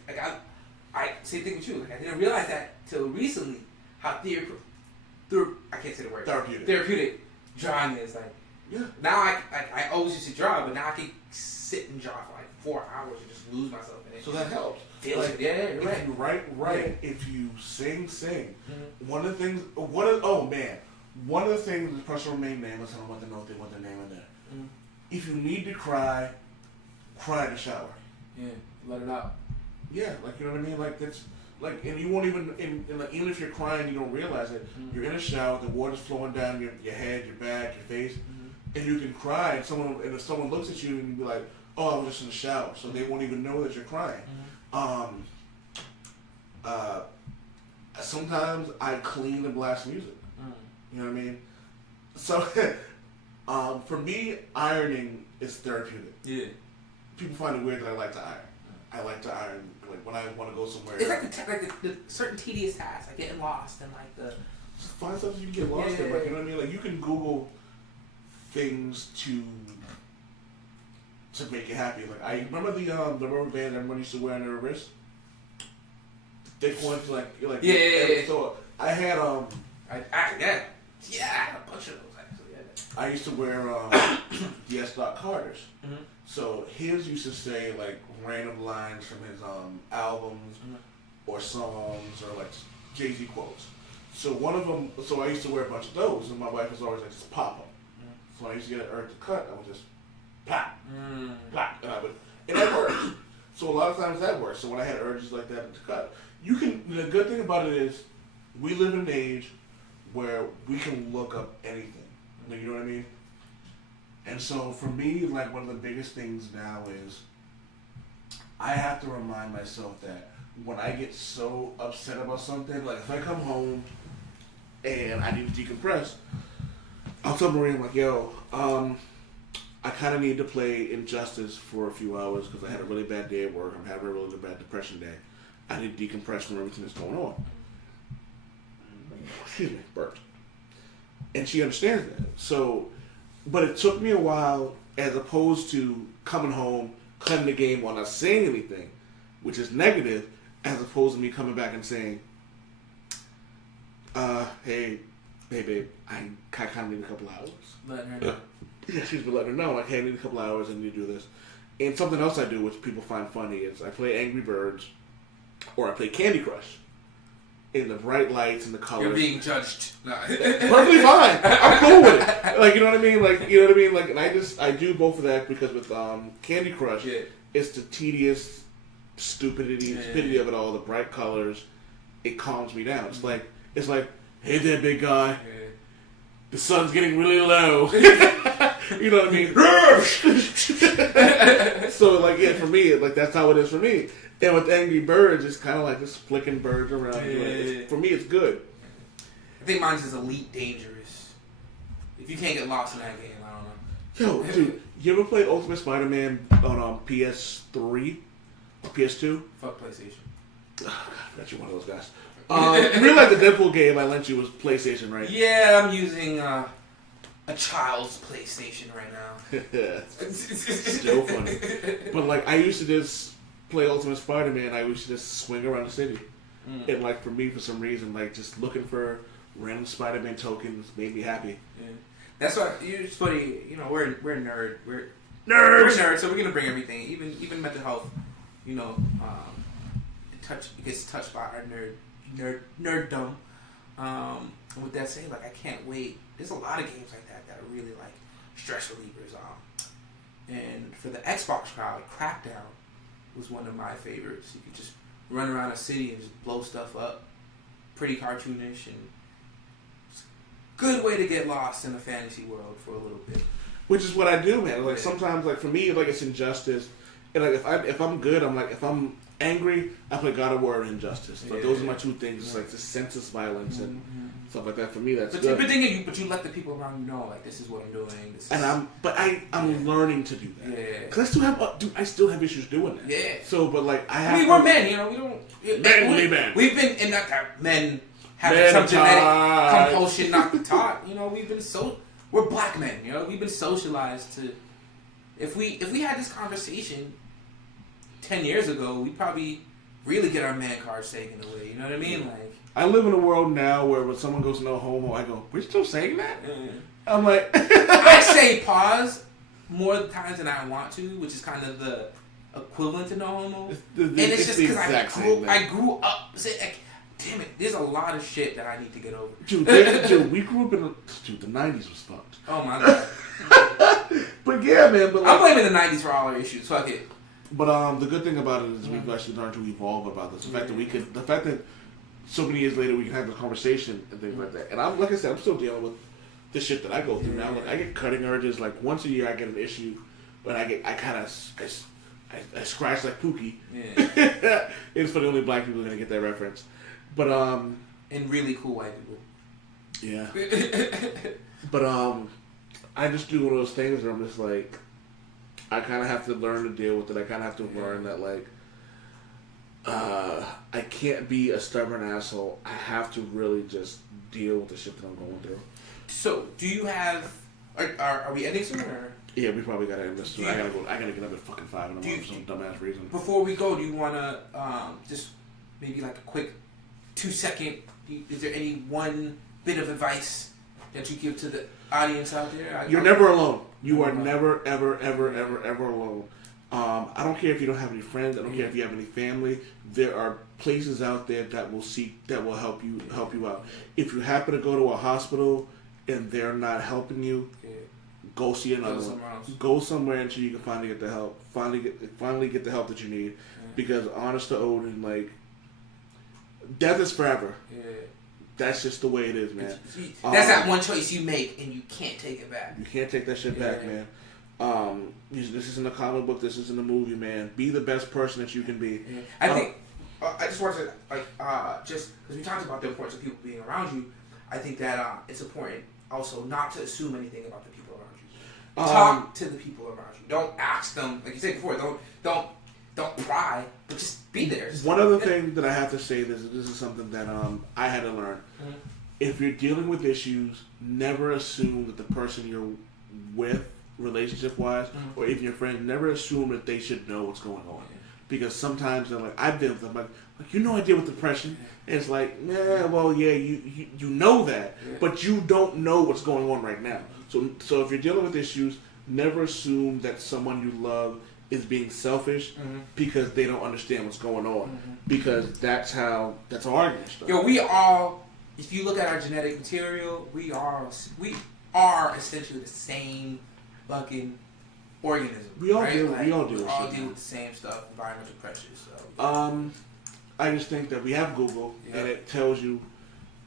I same thing with you. Like, I didn't realize that till recently. How I can't say the word. Therapeutic drawing is like. Yeah. Now I always used to draw, but now I can sit and draw for like 4 hours and just lose myself in it. So that helps. Feels like, yeah, you're right. If you write. If you sing. Mm-hmm. One of the things the person remain nameless. I don't want to know if they want their name in there. Mm-hmm. If you need to cry in the shower. Yeah, let it out. Yeah, like, you know what I mean? Like, that's, like, and you won't even, like, even if you're crying, you don't realize it. Mm-hmm. You're in a shower, the water's flowing down your head, your back, your face, and you can cry, and if someone looks at you and you be like, oh, I was just in the shower, so they won't even know that you're crying. Sometimes I clean and blast music. You know what I mean? So, for me, ironing is therapeutic. Yeah. People find it weird that I like to iron. I like to iron, like, when I want to go somewhere. It's like the certain tedious tasks, like getting lost and like the... Find stuff you can get lost in, like, you know what I mean? Like, you can Google things to make you happy. Like, I remember the rubber band everyone used to wear on their wrist? They wanted to, like... Yeah. So, I had, I had a bunch of those, actually. I used to wear, the S. Carter's. Mm-hmm. So his used to say like random lines from his albums or songs or like Jay-Z quotes. So one of them, so I used to wear a bunch of those, and my wife was always like, just pop them. So when I used to get an urge to cut, I would just pop, pop, and that works. So a lot of times that works. So when I had urges like that to cut, the good thing about it is we live in an age where we can look up anything. You know what I mean? And so for me, like, one of the biggest things now is I have to remind myself that when I get so upset about something, like if I come home and I need to decompress, I'll tell Maria, I'm like, yo, I kind of need to play Injustice for a few hours because I had a really bad day at work. I'm having a really bad depression day. I need to decompress from everything that's going on. Excuse me, burped. And she understands that. So, but it took me a while, as opposed to coming home, cutting the game while not saying anything, which is negative, as opposed to me coming back and saying, hey babe, I kind of need a couple hours. Letting her know. Yeah, she's been letting her know, like, hey, I need a couple hours, I need to do this. And something else I do, which people find funny, is I play Angry Birds, or I play Candy Crush. In the bright lights and the colors. You're being judged. No. Perfectly fine. I'm cool with it. Like, you know what I mean? Like, you know what I mean? Like, and I do both of that because with Candy Crush, it's the tedious stupidity of it all, the bright colors. It calms me down. It's like, hey there, big guy. Yeah. The sun's getting really low. You know what I mean? So, like, yeah, for me, like, that's how it is for me. And with Angry Birds, it's kind of like just flicking birds around. For me, it's good. I think mine's is Elite Dangerous. If you can't get lost in that game, I don't know. Yo, dude, you ever played Ultimate Spider-Man on PS3 or PS2? Fuck PlayStation. Oh, I bet you're one of those guys. You realize the Deadpool game I lent you was PlayStation, right? Yeah, I'm using a child's PlayStation right now. Still funny. But like, I used to just play Ultimate Spider-Man. I used to just swing around the city, and like for me, for some reason, like just looking for random Spider-Man tokens made me happy. Yeah. That's why it's funny. You know, we're nerd. We're Nerds. nerds, so we're gonna bring everything, even mental health. You know, it gets touched by our nerddom. And with that said, like I can't wait. There's a lot of games like that are really like stress relievers. And for the Xbox crowd, Crackdown was one of my favorites. You could just run around a city and just blow stuff up. Pretty cartoonish and it's a good way to get lost in a fantasy world for a little bit. Which is what I do, man. Like sometimes, like for me, like it's Injustice, and like if I'm good, I'm like if I'm angry, I play God of War and Injustice. Like those are my two things. It's like just senseless violence and stuff like that. For me, that's good. But you let the people around you know, like this is what I'm doing. I'm learning to do that. Yeah. Because I still have issues doing that. Yeah. So, but like I mean, we're men, you know. We don't. Men. We've been in that men having some genetic compulsion not to talk. You know, we're black men. You know, we've been socialized to. If we had this conversation 10 years ago, we'd probably really get our man cards taken away. You know what I mean? Like, I live in a world now where when someone goes no homo, I go, we're still saying that? yeah. I'm like... I say pause more times than I want to, which is kind of the equivalent to no homo. And it's just because I grew up... Damn it, there's a lot of shit that I need to get over. Dude, we grew up in... the 90s was fucked. Oh my God. But yeah, man. But like, I'm blaming the 90s for all our issues. Fuck it. But the good thing about it is we've actually learned to evolve about this. The fact that so many years later we can have the conversation and things like that. And I'm like I said, I'm still dealing with the shit that I go through now. Like I get cutting urges. Like once a year I get an issue, but I scratch like Pookie. Yeah. It's funny, only black people are gonna get that reference. But and really cool white people. Yeah. But I just do one of those things where I'm just like, I kind of have to learn to deal with it. I kind of have to learn that, like, I can't be a stubborn asshole. I have to really just deal with the shit that I'm going through. So, do you have... Are we ending soon, or...? Yeah, we probably gotta end this soon. I gotta get up at fucking 5 in the morning for some dumbass reason. Before we go, do you want to just maybe like a quick 2-second... Is there any one bit of advice that you give to the audience out there? You're never alone. You are never, ever, ever, ever, ever alone. I don't care if you don't have any friends. I don't care if you have any family. There are places out there that will help you out. If you happen to go to a hospital and they're not helping you, go see another one. Go somewhere until you can finally get the help. Finally get the help that you need. Because honest to Odin, like, death is forever. Yeah. That's just the way it is, man. That's that one choice you make, and you can't take it back. You can't take that shit back, man. This isn't a comic book. This isn't a movie, man. Be the best person that you can be. Yeah. I think I just want to just because we talked about the importance of people being around you. I think that it's important also not to assume anything about the people around you. Talk to the people around you. Don't ask them, like you said before. Don't pry, but just be there. One other thing that I have to say, this is something that I had to learn. Mm-hmm. If you're dealing with issues, never assume that the person you're with, relationship-wise, or even your friend, never assume that they should know what's going on. Yeah. Because sometimes they're like, I've been with them, like you know I deal with depression. And it's like, you know that, but you don't know what's going on right now. So if you're dealing with issues, never assume that someone you love is being selfish because they don't understand what's going on. Because that's how arguments start. Yo, we all, if you look at our genetic material, we are essentially the same fucking organism. We all right? deal. Like, we all deal with the same stuff, environmental pressures. So. I just think that we have Google and it tells you,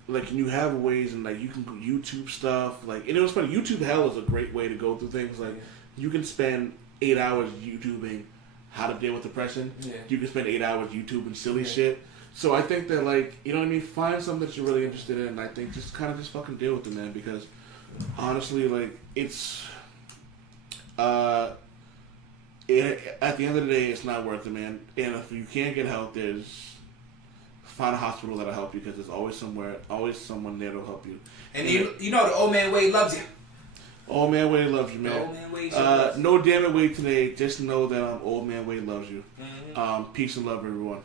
like, you have ways and like you can YouTube stuff. Like, and it was funny. YouTube Hell is a great way to go through things. Like, you can spend 8 hours YouTubing how to deal with depression. Yeah. You can spend 8 hours YouTubing silly shit. So I think that, like, you know what I mean? Find something that you're really interested in. And I think just fucking deal with it, man. Because honestly, like, it's At the end of the day, it's not worth it, man. And if you can't get help, find a hospital that'll help you because there's always someone there to help you. And you know the old man Wade loves you. Old man Wade loves you, man. Old man Wade loves you. No damn it, Wade today. Just know that Old man Wade loves you. Mm-hmm. Peace and love, everyone.